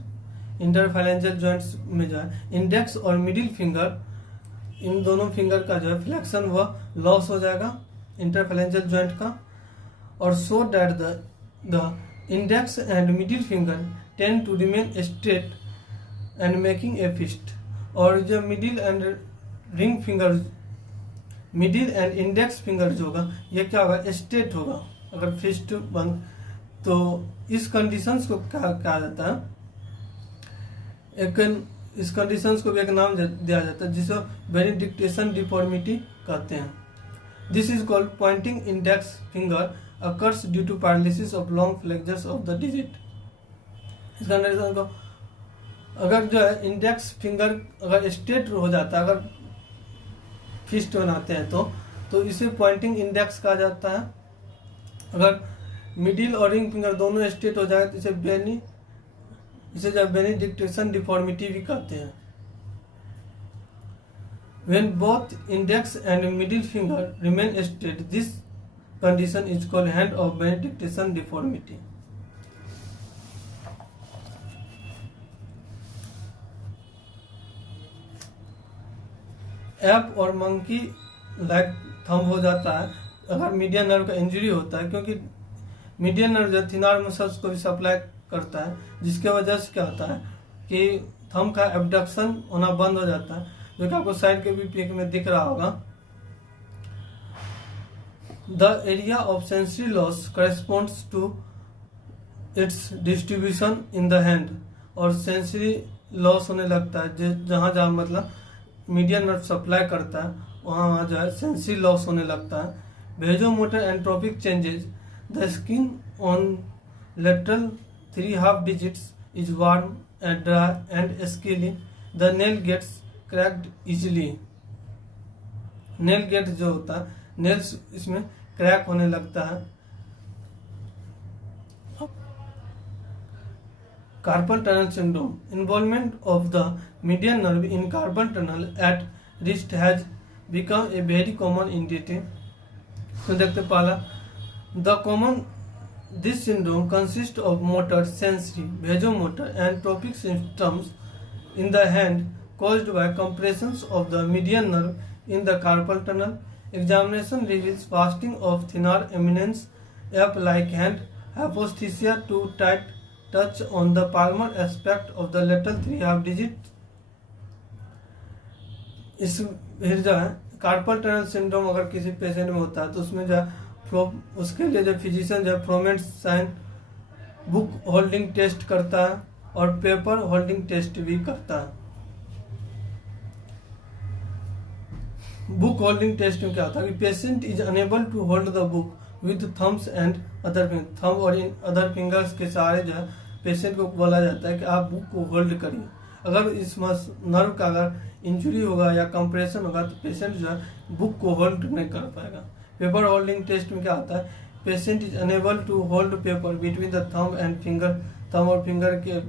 Interphalangeal joints में जो है इंडेक्स और मिडिल फिंगर, इन दोनों फिंगर का जो है फ्लेक्शन वह लॉस हो जाएगा इंटरफैलेंजल जॉइंट का, और so that the index and middle finger tend to remain straight and making a fist. और जो middle and ring finger, middle and index finger जो होगा ये क्या होगा, स्ट्रेट होगा अगर फिस्ट बंद। तो इस कंडीशंस को क्या कहा जाता है, इस कंडीशंस को भी एक नाम दिया जाता है जिसे बेनिडिक्टेशन डिफॉर्मिटी कहते हैं। This is called pointing index finger occurs due to paralysis of long flexors of the digit. इस कंडीशन को अगर जो है इंडेक्स फिंगर अगर स्ट्रेट हो जाता है, अगर फिस्ट बनाते हैं तो इसे पॉइंटिंग इंडेक्स कहा जाता है। अगर मिडिल और रिंग फिंगर दोनों स्ट्रेट हो जाए तो इसे जब बेनिडिक्टेशन डिफॉर्मिटी भी कहते हैं। When both index and middle finger remain straight, this condition is called hand of benediction deformity. App और मंकी लाइक थंब हो जाता है अगर मीडियन नर्व का इंजरी होता है, क्योंकि मीडियन नर्व जो थिनार मसल्स को भी सप्लाई करता है, जिसके वजह से क्या होता है कि थंब का एबडक्शन होना बंद हो जाता है, जो कि आपको साइड के भी पिक में दिख रहा होगा। The area of sensory loss corresponds to its distribution in the hand. और सेंसरी लॉस होने लगता है जहाँ जहाँ मतलब मीडियन नर्व सप्लाई करता है वहाँ जो है सेंसरी लॉस होने लगता है। Vasomotor and trophic changes, the skin on lateral 3 half digits is warm and dry and scaly, the nail gets cracked easily. Nail get जो होता है, नेल्स इसमें क्रैक होने लगता है। Carpal tunnel syndrome, involvement of the median nerve in carpal tunnel at wrist has become a very common entity. तो देखते पहला, the common this syndrome consist of motor, sensory, vasomotor and trophic symptoms in the hand caused by compressions of the median nerve in the carpal tunnel. Examination reveals fasting of thenar eminence, ape-like hand, hyposthesia to tight touch on the palmar aspect of the lateral 3 half digit. इस फिर जो है कार्पल टनल सिंड्रोम अगर किसी पेशेंट में होता है तो उसमें जो है उसके लिए जो फिजिशियन जो है फ्रोमेंट साइन, बुक होल्डिंग टेस्ट करता है और पेपर होल्डिंग टेस्ट भी करता है। बुक होल्डिंग टेस्ट में क्या होता है कि patient is unable to hold the book with thumbs and other finger, thumb और इन अदर फिंगर्स के सहारे जो है पेशेंट को बोला जाता है कि आप बुक को होल्ड करिए। अगर इस नर्व का अगर इंजुरी होगा या कंप्रेशन होगा तो पेशेंट जो है बुक को होल्ड नहीं कर पाएगा। पेपर होल्डिंग टेस्ट में क्या होता है, patient is unable to hold paper between the thumb and finger, thumb और फिंगर के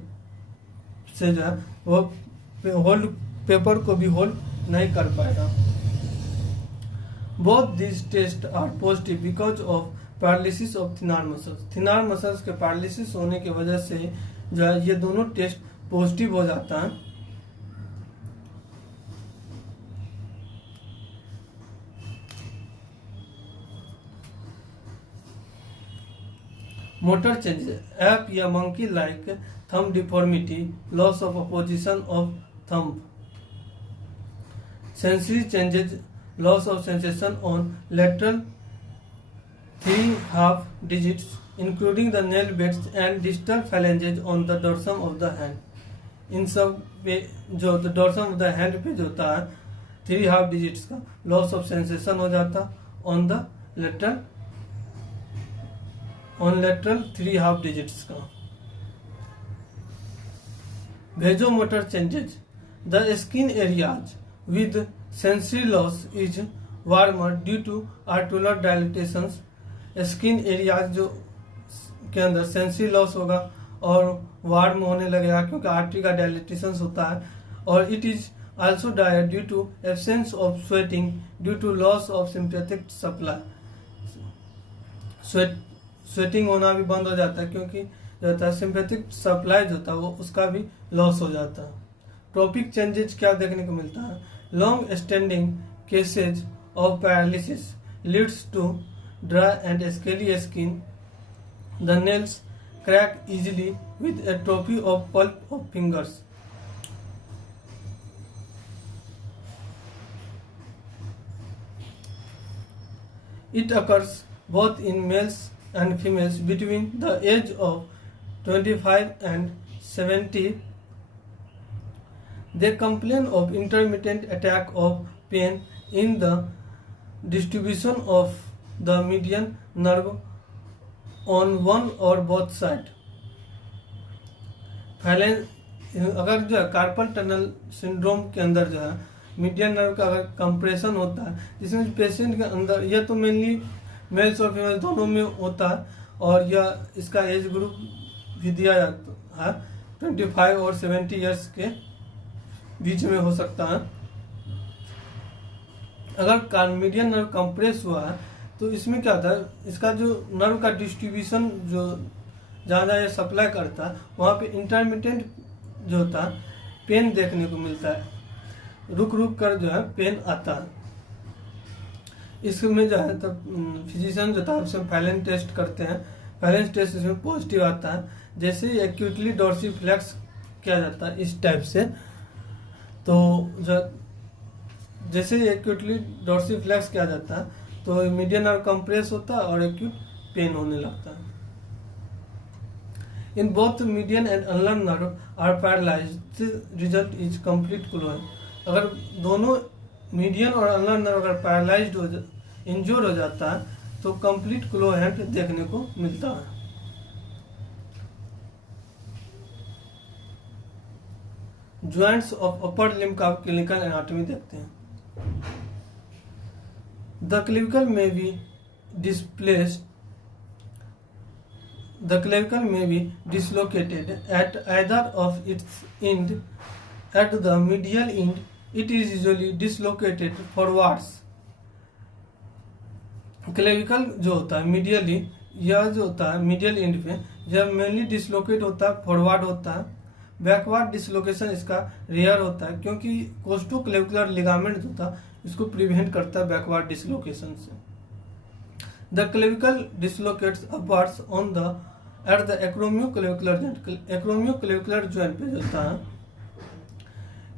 से जो है वो होल्ड पेपर को भी होल्ड नहीं कर पाएगा। Both this test are positive because of paralysis of thenar muscles. Thenar muscles के पैरालिसिस होने की वजह से जो है ये दोनों टेस्ट पॉजिटिव हो जाता है। मोटर चेंजेस, ऐप या monkey like thumb deformity, loss of opposition of thumb. Sensory changes, loss of sensation on lateral 3 half digits including the nail beds and distal phalanges on the dorsum of the hand. इन सब पे जो dorsum of the hand पे जो होता है 3 half digits का लॉस ऑफ सेंसेशन हो जाता on the lateral 3 half digits का. Vasomotor changes, the skin areas with sensory loss is warmer due to articular dilatations. Skin areas जो के अंदर सेंसरी लॉस होगा और वार्म होने लगेगा क्योंकि आर्टरी का डायलिटेशन होता है. और it is also dry due to absence of sweating due to loss of sympathetic supply. Sweating होना भी बंद हो जाता है क्योंकि जो होता है सिंपैथिक सप्लाई जो होता है वो उसका भी लॉस हो जाता है. ट्रॉपिक चेंजेस क्या देखने को मिलता है? Long standing cases of paralysis leads to dry and scaly skin. The nails crack easily with atrophy of pulp of fingers. It occurs both in males and females between the age of 25 and 70. They complain of intermittent attack of pain in the distribution of the median nerve on one or both side. अगर जो है कार्पल टनल सिंड्रोम के अंदर जो है मीडियन नर्व का अगर कंप्रेशन होता है जिसमें पेशेंट के अंदर यह तो मेनली मेल्स और फीमेल्स दोनों में होता है और यह इसका एज ग्रुप भी दिया जाता है 25 और 70 ईयर्स के बीच में हो सकता है. अगर मीडियन नर्व कंप्रेस हुआ है तो इसमें क्या होता है, इसका जो नर्व का डिस्ट्रीब्यूशन जो जहाँ जहाँ ये सप्लाई करता है वहाँ पे इंटरमिटेंट जो होता है पेन देखने को मिलता है, रुक रुक कर जो है पेन आता है. इसमें जो है तब फिजिशियन जो था उसमें फैलेंस टेस्ट करते हैं. फैलेंस टेस्ट इसमें पॉजिटिव आता है. जैसे ही एक्यूटली डॉर्सीफ्लेक्स किया जाता है इस टाइप से, तो जो जैसे ही एक्यूटली डॉर्सीफ्लेक्स किया जाता है तो मीडियन नर्व कंप्रेस होता है और एक्यूट पेन होने लगता है. In both median and ulnar nerve are paralysed, result is complete claw. अगर दोनों मीडियन और अनलर नर्व अगर पैरालाइज्ड हो इंजोर हो जाता है तो कंप्लीट क्लो हैंड देखने को मिलता है. ज्वाइंट्स ऑफ अपर लिम्ब का क्लिनिकल एनाटॉमी देखते हैं. The clavicle may be displaced. The clavicle may be dislocated at either of its end. At the medial end, it is usually dislocated forwards. Clavicle जो होता है मीडियली, यह जो होता है मीडियल एंड पे जब मेनली डिसलोकेट होता है फॉरवर्ड होता है. बैकवर्ड डिसलोकेशन इसका रेयर होता है क्योंकि कोस्टोक्लेविकुलर लिगामेंट जो होता है इसको प्रिवेंट करता है बैकवर्ड डिसलोकेशन से. The clavicle dislocates upwards on the at the acromioclavicular joint. Acromioclavicular joint पे होता है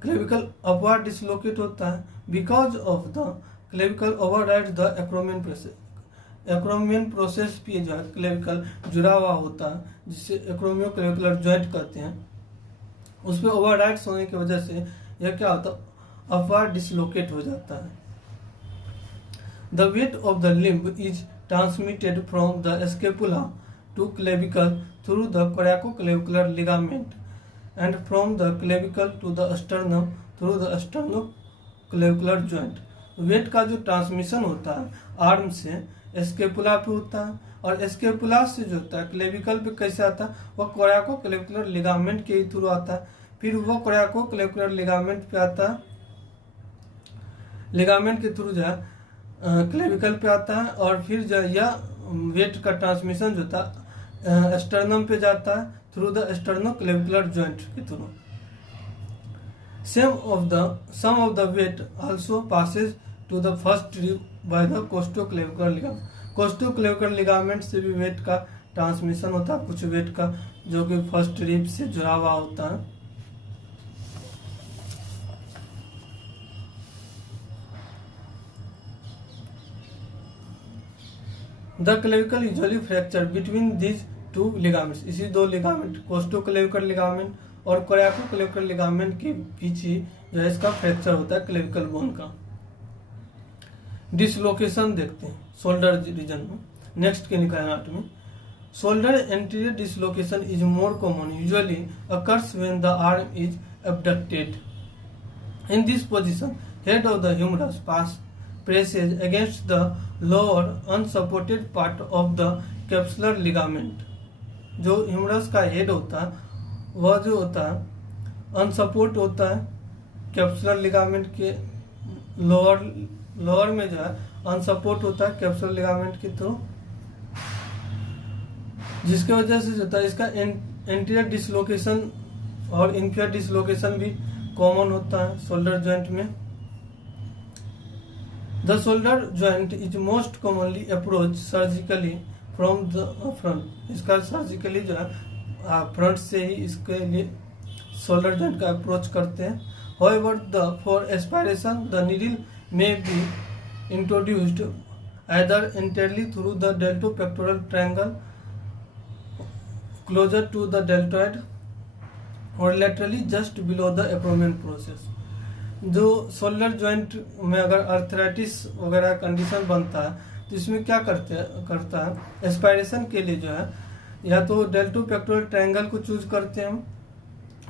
क्लेविकल अपवर्ड डिसलोकेट होता है because of the clavicle overrides the acromion process. Acromion process पे जो है क्लेविकल जुड़ा हुआ होता है जिसे एक्रोमियोक्लेविकुलर जॉइंट कहते हैं. उस पर ओवरराइड्स होने की वजह से यह क्या होता है अपवर्ड डिसलोकेट हो जाता है. The weight of the limb is transmitted from the scapula to clavicle through the coracoclavicular ligament and from the clavicle to the sternum through the sternoclavicular joint. Weight का जो ट्रांसमिशन होता है आर्म से स्केपुला पे होता है और स्केपुला से जो होता है क्लेविकल पे कैसे आता है वह कोरैकोक्लेविकुलर लिगामेंट के थ्रू आता है. फिर वो कोरैकोक्लेविकुलर लिगामेंट पे आता है, लिगामेंट के थ्रू जो है क्लेविकल पे आता है और फिर जो यह वेट का ट्रांसमिशन जो था स्टर्नम पे जाता है थ्रू द स्टर्नोक्लेविकुलर जॉइंट के through. Some of the weight also passes to the first rib by the costoclavicular ligament. Costoclavicular ligament से भी वेट का ट्रांसमिशन होता है कुछ वेट का, जो कि फर्स्ट रिब से जुड़ा हुआ होता है। The clavicle usually fracture between these two ligaments, इसी दो लिगामेंट कोस्टोक्लेविकल लिगामेंट और कोरैकोक्लेविकल लिगामेंट के बीच ही जो है इसका फ्रैक्चर होता है क्लेविकल बोन का। डिसलोकेशन देखते हैं शोल्डर रीजन में। Next clinical anatomy, shoulder anterior dislocation is more common, usually occurs when the arm is abducted. In this position, head of the humerus presses against the lower unsupported part of the capsular ligament. जो ह्यूमरस का हेड होता है वह जो होता है अनसपोर्ट होता है कैप्सुलर लिगामेंट के लोअर में जो है अनसपोर्ट होता है कैप्सुलर लिगामेंट के थ्रू, जिसके वजह से जो होता है इसका एंटीरियर डिसलोकेशन और इंफीरियर डिसलोकेशन भी कॉमन होता है शोल्डर जॉइंट में। The shoulder joint is most commonly approach surgically from the front, इसका सर्जिकली जो है फ्रंट से ही इसके लिए शोल्डर जॉइंट का अप्रोच करते हैं। However, for aspiration the needle may be introduced either entirely through the deltopectoral triangle closer to the deltoid और laterally just below the abdomen process। जो शोल्डर जॉइंट में अगर अर्थराइटिस वगैरह कंडीशन बनता है तो इसमें क्या करता है एस्पायरेशन के लिए जो है या तो डेल्टो पेक्टोरल ट्रायंगल को चूज करते हैं हम,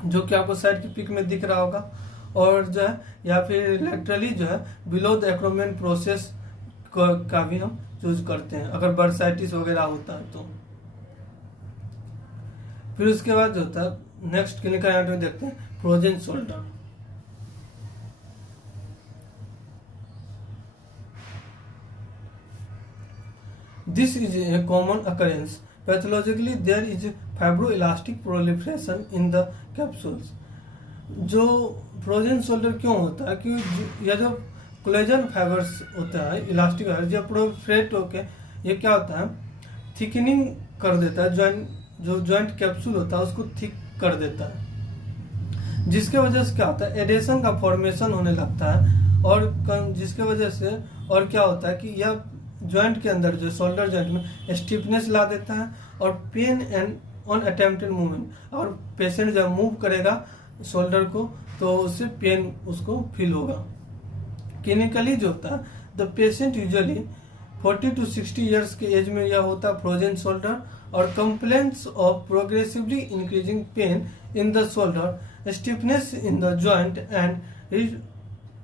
जो कि आपको साइड की पिक में दिख रहा होगा, और जो है या फिर लेटरली जो है बिलो द एक्रोमेन प्रोसेस का भी हम चूज करते हैं अगर बर्साइटिस वगैरह होता है तो। फिर उसके बाद जो होता है नेक्स्ट क्लिनिकल एनाटॉमी देखते हैं frozen shoulder. This is a common occurrence. Pathologically, there is fibroelastic proliferation in the capsules. जो फ्रोजन शोल्डर क्यों होता है कि यह जो कोलेजन फाइबर्स होता है इलास्टिक फाइबर जब प्रोलिफरेट होके ये क्या होता है थिकनिंग कर देता है, जो जॉइंट कैप्सूल होता है उसको थिक कर देता है, जिसके वजह से क्या होता है एडेशन का फॉर्मेशन होने लगता है और जिसके वजह से और क्या होता है कि यह जॉइंट के अंदर जो शोल्डर जॉइंट में स्टिफनेस ला देता है और पेन एंड अनअटेम्प्टेड मूवमेंट, और पेशेंट जब मूव करेगा शोल्डर को तो उससे पेन उसको फील होगा। क्लिनिकली जो होता है the patient usually 40 to 60 years के एज में यह होता है फ्रोजन शोल्डर और complaints of progressively increasing pen in the shoulder, stiffness in the joint and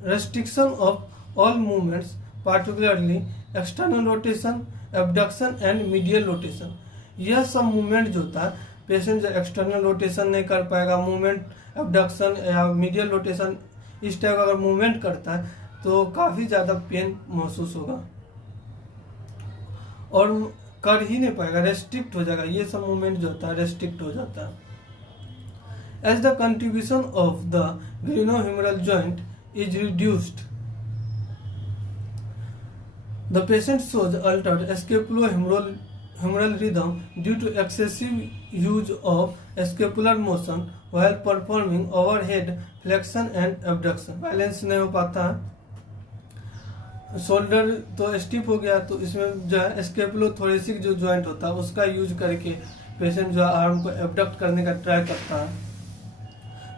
restriction of all movements, particularly external rotation, abduction and medial rotation। यह सब मूवमेंट जो होता है पेशेंट जो एक्सटर्नल रोटेशन नहीं कर पाएगा, मूवमेंट abduction या medial रोटेशन इस टाइप का अगर मूवमेंट करता है तो काफी ज्यादा पेन महसूस होगा और कर ही नहीं पाएगा, रेस्ट्रिक्ट हो जाएगा, ये सब मूवमेंट जो होता है रेस्ट्रिक्ट हो जाता है। As the contribution of the glenohumeral joint is reduced, the patient shows altered scapulohumeral rhythm due to excessive use of scapular motion while performing overhead flexion and abduction। Balance नहीं हो पाता है, शोल्डर तो स्टिफ हो गया तो इसमें जो है स्केपुलोथोरेसिक जो जॉइंट होता है उसका यूज करके पेशेंट जो है आर्म को एबडक्ट करने का ट्राई करता है।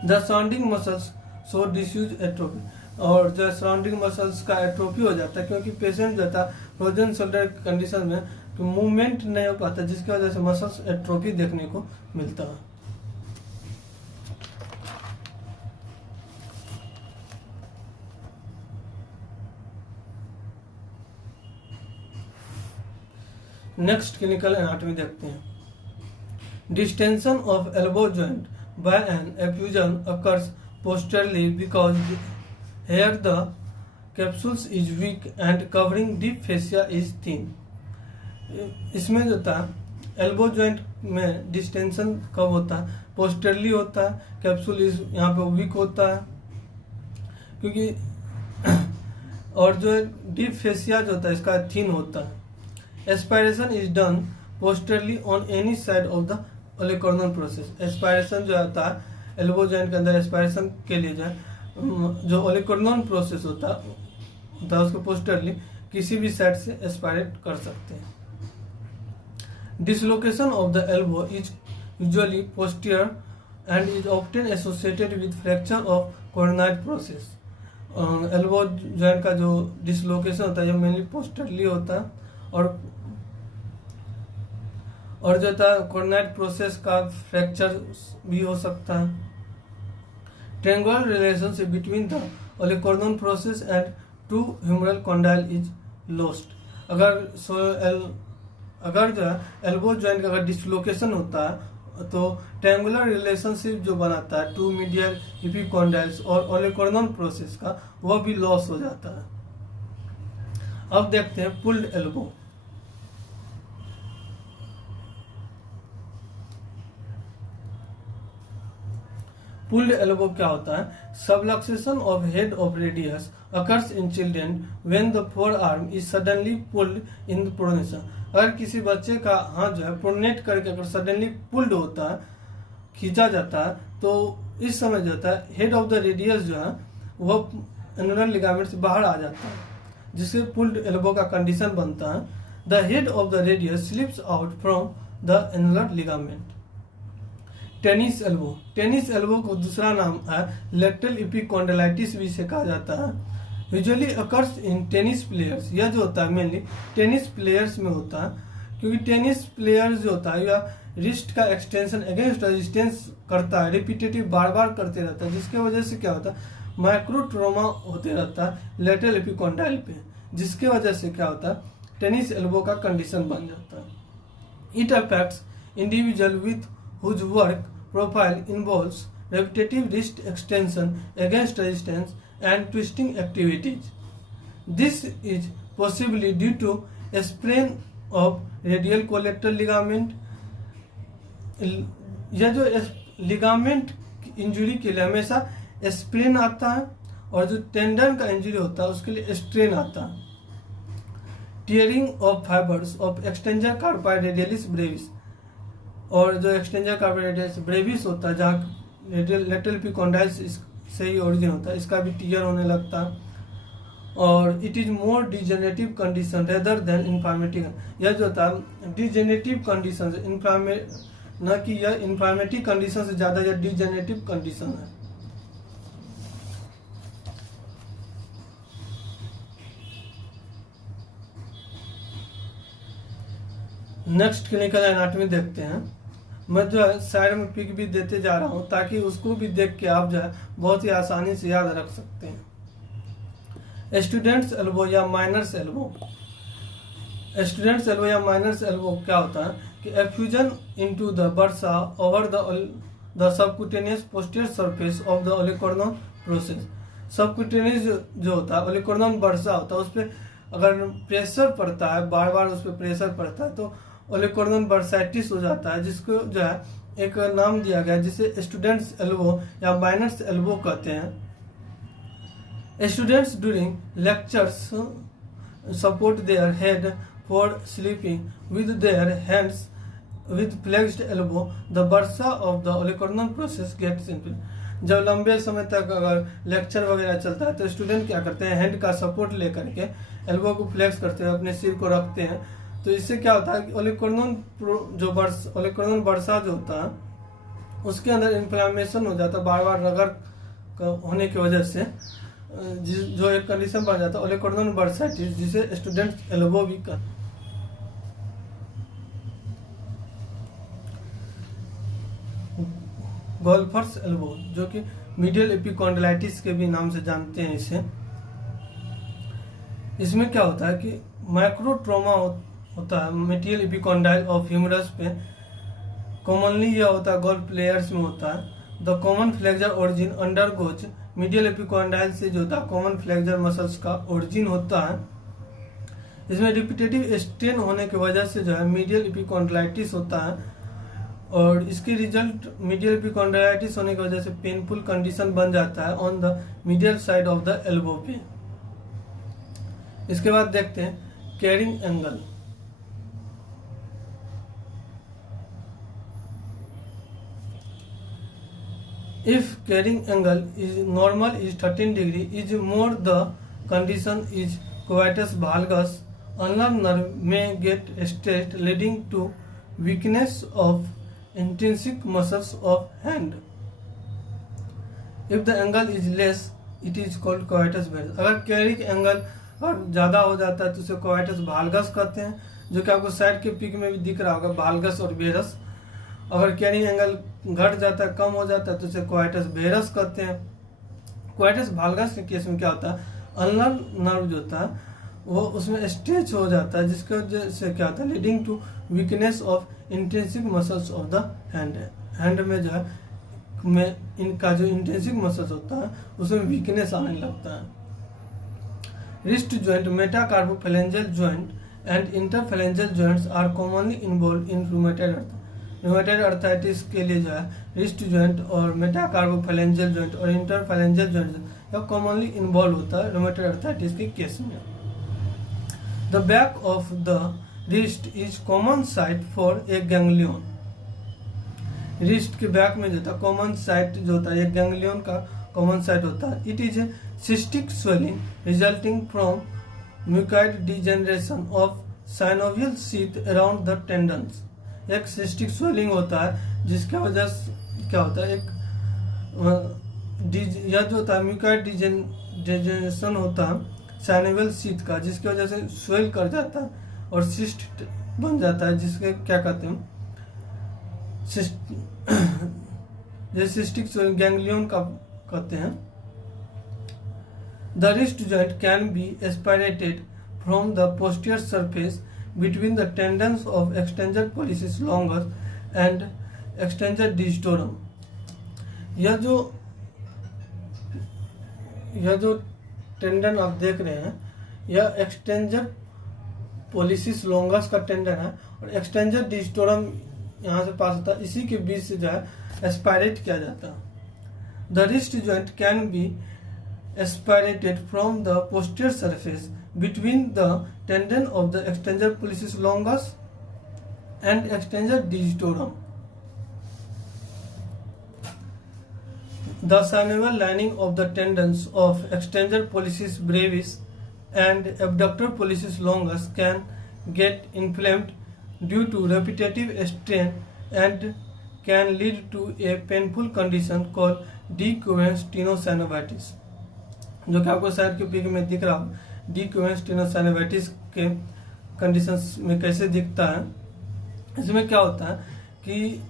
The surrounding muscles so disuse atrophy, और जो सराउंडिंग मसल्स का एट्रोफी हो जाता है क्योंकि पेशेंट जो था फ्रोजन शोल्डर कंडीशन में तो मूवमेंट नहीं हो पाता, जिसकी वजह से मसल्स एट्रोफी देखने को मिलता है। नेक्स्ट क्लिनिकल एनाटॉमी देखते हैं। Distension of elbow joint by an effusion occurs posteriorly because here the capsules is weak and covering deep fascia is thin। इसमें जो था एल्बो जॉइंट में डिस्टेंशन कब होता है पोस्टरली होता है, कैप्सूल इज यहाँ पे वीक होता है क्योंकि और जो डीप फेसिया जो होता है इसका थिन होता है। Aspiration is done posteriorly on any side of the olecranon process. Aspiration जो होता है एल्बो जॉइंट के अंदर एस्पायरेशन के लिए जो ओलिकोर्नल प्रोसेस होता है उसको पोस्टरली किसी भी साइड से एस्पायरेट कर सकते हैं। Dislocation of the elbow is usually posterior and is often associated with fracture of coronoid process. Elbow joint का जो डिसलोकेशन होता है जो मेनली पोस्टरली होता है और जो था कोरोनाइड प्रोसेस का फ्रैक्चर भी हो सकता है। Triangular relationship between the olecranon process and two humeral condyle is lost. अगर जो है एल्बो जॉइंट का अगर डिसलोकेशन होता है तो ट्रायंगुलर रिलेशनशिप जो बनाता है टू मीडियल एपिकॉन्डाइल्स और ओलिकोर्नल प्रोसेस का वह भी लॉस हो जाता है। अब देखते हैं पुल्ड एल्बो। पुल्ड एल्बो क्या होता है? Subluxation of head of radius occurs in children when the forearm is suddenly pulled in the pronation। अगर किसी बच्चे का हाथ जो है प्रोनेट करके अगर सडनली पुल्ड होता है, खींचा जाता है, तो इस समय जो होता है हेड ऑफ द रेडियस जो है वह एनुलर लिगामेंट से बाहर आ जाता है, जिससे पुल्ड एल्बो का कंडीशन बनता है। The head of the radius slips out from the annular ligament. Tennis elbow. Tennis elbow को दूसरा नाम है लेटरल एपिकॉन्डाइलिटिस भी से कहा जाता है। Usually occurs in tennis players. यह जो होता है मेनली टेनिस प्लेयर्स में होता है, क्योंकि टेनिस प्लेयर्स जो होता है यह रिस्ट का एक्सटेंशन अगेंस्ट रेजिस्टेंस करता है, रिपीटेटिव बार बार करते रहता है, जिसके वजह से क्या होता है माइक्रो ट्रोमा होते रहता है लेटरल एपिकॉन्डाइल पे, जिसके वजह से क्या होता है टेनिस एल्बो का कंडीशन बन जाता है। It affects individual with whose work profile involves repetitive wrist extension against resistance and twisting activities. This is possibly due to a sprain of radial collateral ligament। यह जो लिगामेंट इंजुरी के लिए हमेशा स्प्रेन आता है और जो टेंडन का इंजुरी होता है उसके लिए स्ट्रेन आता है। Tearing of fibres of extensor carpi radialis brevis. और जो एक्सटेंजर कार्पाई रेडियलिस ब्रेविस होता है जहाँ लेटरल एपिकॉन्डाइल्स से ही ओरिजिन होता है, इसका भी टीयर होने लगता है और it is more degenerative condition rather than inflammative. यह जो होता है डिजेनरेटिव कंडीशन न कि यह इन्फ्लामेटिव कंडीशन से ज्यादा यह डिजेनरेटिव कंडीशन है। नेक्स्ट क्लिनिकल एनाटॉमी देखते हैं। मैं जो है साइड में पिक भी देते जा रहा हूँ ताकि उसको भी देख के आप जो है बहुत ही आसानी से याद रख सकते हैं। स्टूडेंट्स एल्बो या माइनर्स एल्बो। स्टूडेंट्स एल्बो या माइनर्स एल्बो क्या होता है कि effusion into the bursa over the subcutaneous posterior surface of the olecranon process. Subcutaneous जो होता है ओलिकोर्नल बर्सा होता है, उस पर अगर प्रेशर पड़ता है, बार बार उस पर प्रेशर पड़ता है तो ओलिकोर्नल बर्साइटिस हो जाता है, जिसको जो है एक नाम दिया गया जिसे स्टूडेंट्स एल्बो या माइनर्स एल्बो कहते हैं। Students during lectures support their head for sleeping with their hands with flexed elbow the bursa of the olecranon process gets inflamed. जब लंबे समय तक अगर लेक्चर वगैरह चलता है तो स्टूडेंट क्या करते हैं हैंड का सपोर्ट लेकर के एल्बो को फ्लेक्स करते हैं, अपने सिर को रखते हैं, तो इससे क्या होता है कि ओलिकोर्नल बर्सा जो होता है उसके अंदर इन्फ्लामेशन हो जाता है बार बार रगड़ होने की वजह से, जो एक कंडीशन बन जाता है ओलिकोर्नल बर्साइटिस, जिसे स्टूडेंट एल्बो भी कहते हैं। गोल्फर्स एल्बो जो कि मीडियल एपिकॉन्डाइलिटिस के भी नाम से जानते हैं इसे। इसमें क्या होता है कि माइक्रो ट्रोमा होता है मेटियल एपिकॉन्डाइल ऑफ ह्यूमरस पे। कॉमनली यह होता है गोल्फ प्लेयर्स में होता है। The common flexor origin undergoes medial epicondyle से जो होता है कॉमन फ्लेक्सर मसल्स का ओरिजिन होता है। इसमें रिपीटेटिव स्ट्रेन होने की वजह से जो है मीडियल एपिकॉन्डाइलिटिस होता है और इसके रिजल्ट मीडियल एपिकॉन्डाइलिटिस होने की वजह से पेनफुल कंडीशन बन जाता है on the medial side of the elbow पे। इसके बाद देखते हैं carrying angle. If carrying angle is normal is 13 degree is more the condition is coitus valgus, ulnar nerve may get stressed leading to weakness of intrinsic muscles of hand. If the angle is less it is called coitus varus. अगर carrying angle और ज़्यादा हो जाता है तो उसे coitus valgus कहते हैं, जो कि आपको साइड के पिक में भी दिख रहा होगा, valgus और varus. अगर कैरिंग एंगल घट जाता है, कम हो जाता है तो उसे कोइटस वेरस कहते हैं। कोइटस वाल्गस के केस में क्या होता है, अल्नर नर्व जो होता है वो उसमें स्ट्रेच हो जाता है, जिसके वजह से क्या होता है, leading to weakness of intrinsic muscles of the hand. Hand में जो है में इनका जो इंटेंसिक मसल्स होता है उसमें वीकनेस आने लगता है। Wrist joint, metacarpophalangeal joint and interphalangeal joints are commonly involve in rheumatoid rheumatoid arthritis के लिए जो है रिस्ट जॉइंट और मेटाकार्पोफैलेंजियल जॉइंट और इंटरफैलेंजियल जॉइंट यह कॉमनली इन्वॉल्व होता है रूमेटॉइड अर्थराइटिस के केस में। The back of the wrist is common site for a ganglion. Wrist के बैक में जो होता है कॉमन साइट जो होता है, एक गैंग्लियन का कॉमन साइट होता है। It is a cystic swelling resulting from mucoid degeneration of synovial sheath around the tendons. एक सिस्टिक स्वेलिंग होता है जिसकी वजह से क्या होता है, एक यह जो होता है म्यूकॉइड डिजेनरेशन होता है साइनोवियल शीथ का, जिसकी वजह से स्वेल कर जाता है और सिस्ट बन जाता है, जिसके क्या कहते हैं सिस्टिक स्वेलिंग गैंग्लियन का कहते हैं। The wrist joint can be aspirated from the posterior surface between the tendons of extensor pollicis longus and extensor digitorum। यह जो टेंडन आप देख रहे हैं यह एक्सटेंजर पोलिसिस लॉन्गस का टेंडन है और एक्सटेंजर डिजिटोरम यहाँ से पास होता है, इसी के बीच से जो है एस्पायरेट किया जाता है। The wrist joint can be aspirated from the posterior surface between the tendon of the extensor pollicis longus and extensor digitorum। The synovial lining of the tendons of extensor pollicis brevis and abductor pollicis longus can get inflamed due to repetitive strain and can lead to a painful condition called decurrent stenosynovitis, जो कि आपको साइड के पिक में दिख रहा है। डिक्यूरेंट स्टेनोसाइनोवाइटिस के कंडीशंस में कैसे दिखता है, इसमें क्या होता है कि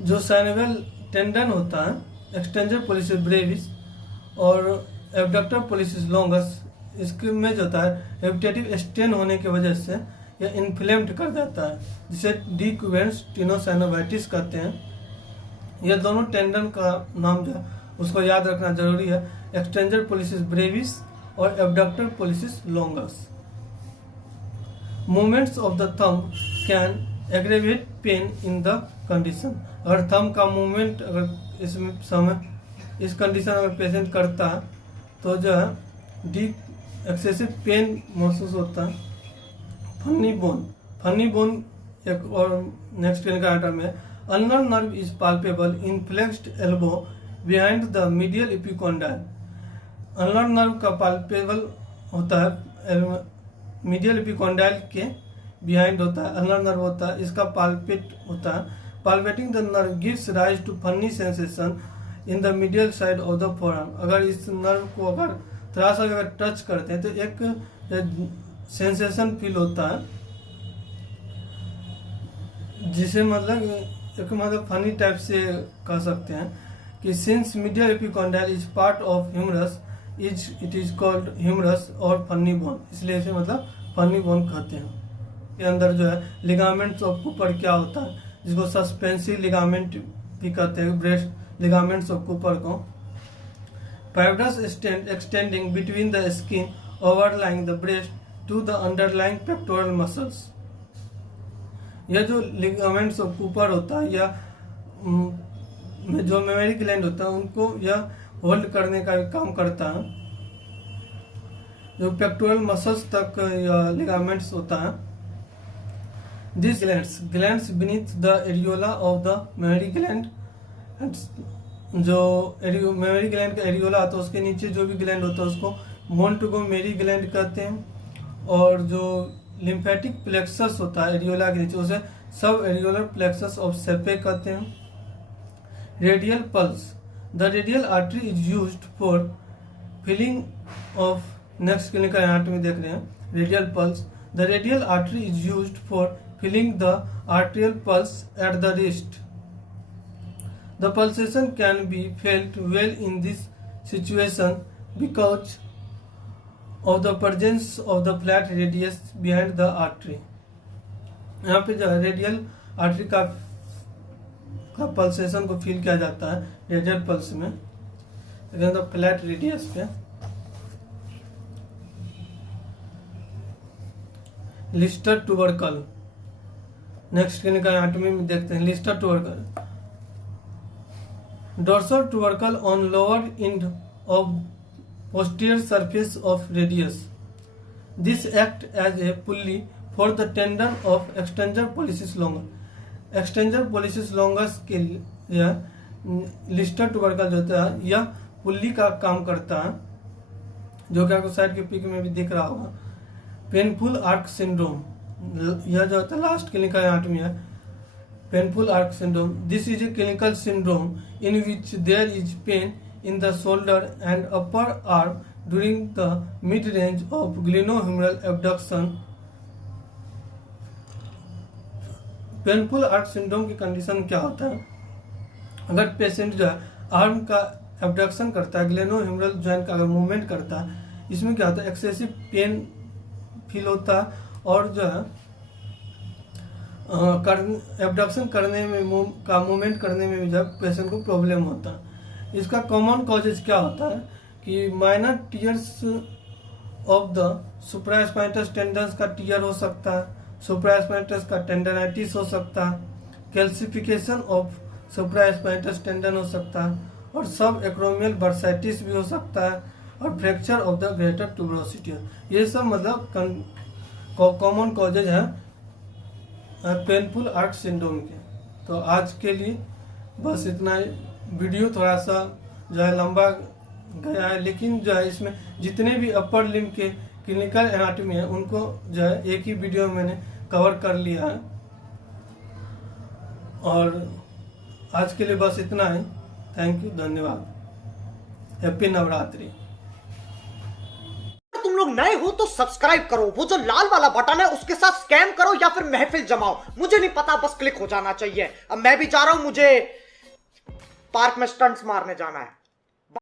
जो साइनोवियल टेंडन होता है एक्सटेंजर पोलिसिस ब्रेविस और एब्डक्टर पोलिसिस लॉन्गस, इसके में जो होता है रेपिटेटिव स्ट्रेन होने की वजह से यह इन्फ्लेम्ड कर जाता है, जिसे डिक्यूरेंट स्टेनोसाइनोवाइटिस कहते हैं। यह दोनों टेंडन का नाम जो है उसको याद रखना जरूरी है, एक्सटेंजर पोलिसिस ब्रेविस और abductor pollicis longus. Movements of the thumb can aggravate pain in the condition. अगर थंब का मूवमेंट अगर इसमें समय इस कंडीशन अगर पेशेंट करता है तो जो है एक्सेसिव पेन महसूस होता है। फनी बोन एक और नेक्स्ट का आइटम है। Ulnar nerve is palpable in flexed elbow behind the medial epicondyle. Ulnar nerve का पाल्पेबल होता है मीडियल एपिकोंडाइल के बिहाइंड होता है, अल्नर नर्व होता है, इसका पाल्पेट होता है। पाल्पेटिंग the nerve gives rise to funny sensation in the medial side of the forearm. अगर इस नर्व को अगर थोड़ा सा अगर टच करते हैं तो एक सेंसेशन फील होता है, जिसे मतलब फनी टाइप से कह सकते हैं कि since medial epicondyle is part of humerus it is called humerus और फनी बोन, इसलिए इसे मतलब फनी बोन कहते हैं। के अंदर जो है लिगामेंट्स ऑफ कूपर क्या होता है, जिसको सस्पेंसिव लिगामेंट भी कहते हैं, ब्रेस्ट लिगामेंट्स ऑफ कूपर को। Fibrous strands extending between the skin overlying the breast to the underlying pectoral muscles. यह जो लिगामेंट्स ऑफ कूपर होता है या जो मेमोरी ग्लैंड होता है उनको यह होल्ड करने का भी काम करता है। जो पेक्टोरल मसल्स तक लिगामेंट्स होता है। These glands beneath the areola of the mammary gland जो मेमोरी ग्लैंड का एरियोला होता है उसके नीचे जो भी ग्लैंड होता है उसको मोंटगोमेरी ग्लैंड कहते हैं। और जो लिम्फेटिक प्लेक्सस होता है एरियोला के नीचे उसे सब एरियोलर प्लेक्सस ऑफ सेपे कहते हैं। Radial pulse, the radial artery is used for feeling of, next clinical anatomy देख रहे हैं। Radial pulse, the radial artery is used for feeling the arterial pulse at the wrist. The pulsation can be felt well in this situation because of the presence of the flat radius behind the artery. यहाँ पे जो रेडियल आर्टरी का पल्सेशन को फील किया जाता है रेडियल पल्स में, लेकिन तो फ्लैट रेडियस पे। Lister tubercle, next clinical anatomy में देखते हैं। Lister tubercle, dorsal tubercle on lower end of posterior surface of radius. This act as a pulley for the tendon of extensor pollicis longus. Extensor pollicis longus के लिए लिस्टर ट्यूबरकल जो होता है यह पुल्ली का काम करता है, जो कि आपको साइड के पिक में भी दिख रहा होगा। पेनफुल आर्क सिंड्रोम, यह जो होता है लास्ट क्लिनिकल एनाटॉमी है। Painful arc syndrome. This is a clinical syndrome in which there is pain in the shoulder and upper arm during the mid-range of glenohumeral abduction. Painful arc syndrome की कंडीशन क्या होता है? अगर पेशेंट जो है आर्म का एबडक्शन करता है, ग्लेनोह्यूमरल जॉइंट का अगर मूवमेंट करता है, इसमें क्या होता है एक्सेसिव पेन फील होता है और जो है एबडक्शन करने में मूवमेंट करने में भी जब पेशेंट को प्रॉब्लम होता है। इसका कॉमन कॉजेज क्या होता है कि minor tears of the सुप्रास्पाइनटस tendons का टीयर हो सकता है, सुप्रास्पाइनटस का टेंडनाइटिस हो सकता है, कैल्सिफिकेशन ऑफ सुप्रास्पाइनटस टेंडन हो सकता है और सब एक्रोमियल बर्साइटिस भी हो सकता है और fracture of the greater tuberosity. ये सब मतलब कॉमन कॉजेज है पेनफुल आर्क सिंड्रोम के। तो आज के लिए बस इतना ही। वीडियो थोड़ा सा जो है लंबा गया है, लेकिन जो है इसमें जितने भी अपर लिम्ब के क्लिनिकल एनाटॉमी है उनको जो है एक ही वीडियो में मैंने कवर कर लिया है। और आज के लिए बस इतना ही। थैंक यू, धन्यवाद, हैप्पी नवरात्रि। तुम लोग नए हो तो सब्सक्राइब करो, वो जो लाल वाला बटन है उसके साथ स्कैम करो या फिर महफिल जमाओ, मुझे नहीं पता, बस क्लिक हो जाना चाहिए। अब मैं भी जा रहा हूं, मुझे पार्क में स्टंट्स मारने जाना है।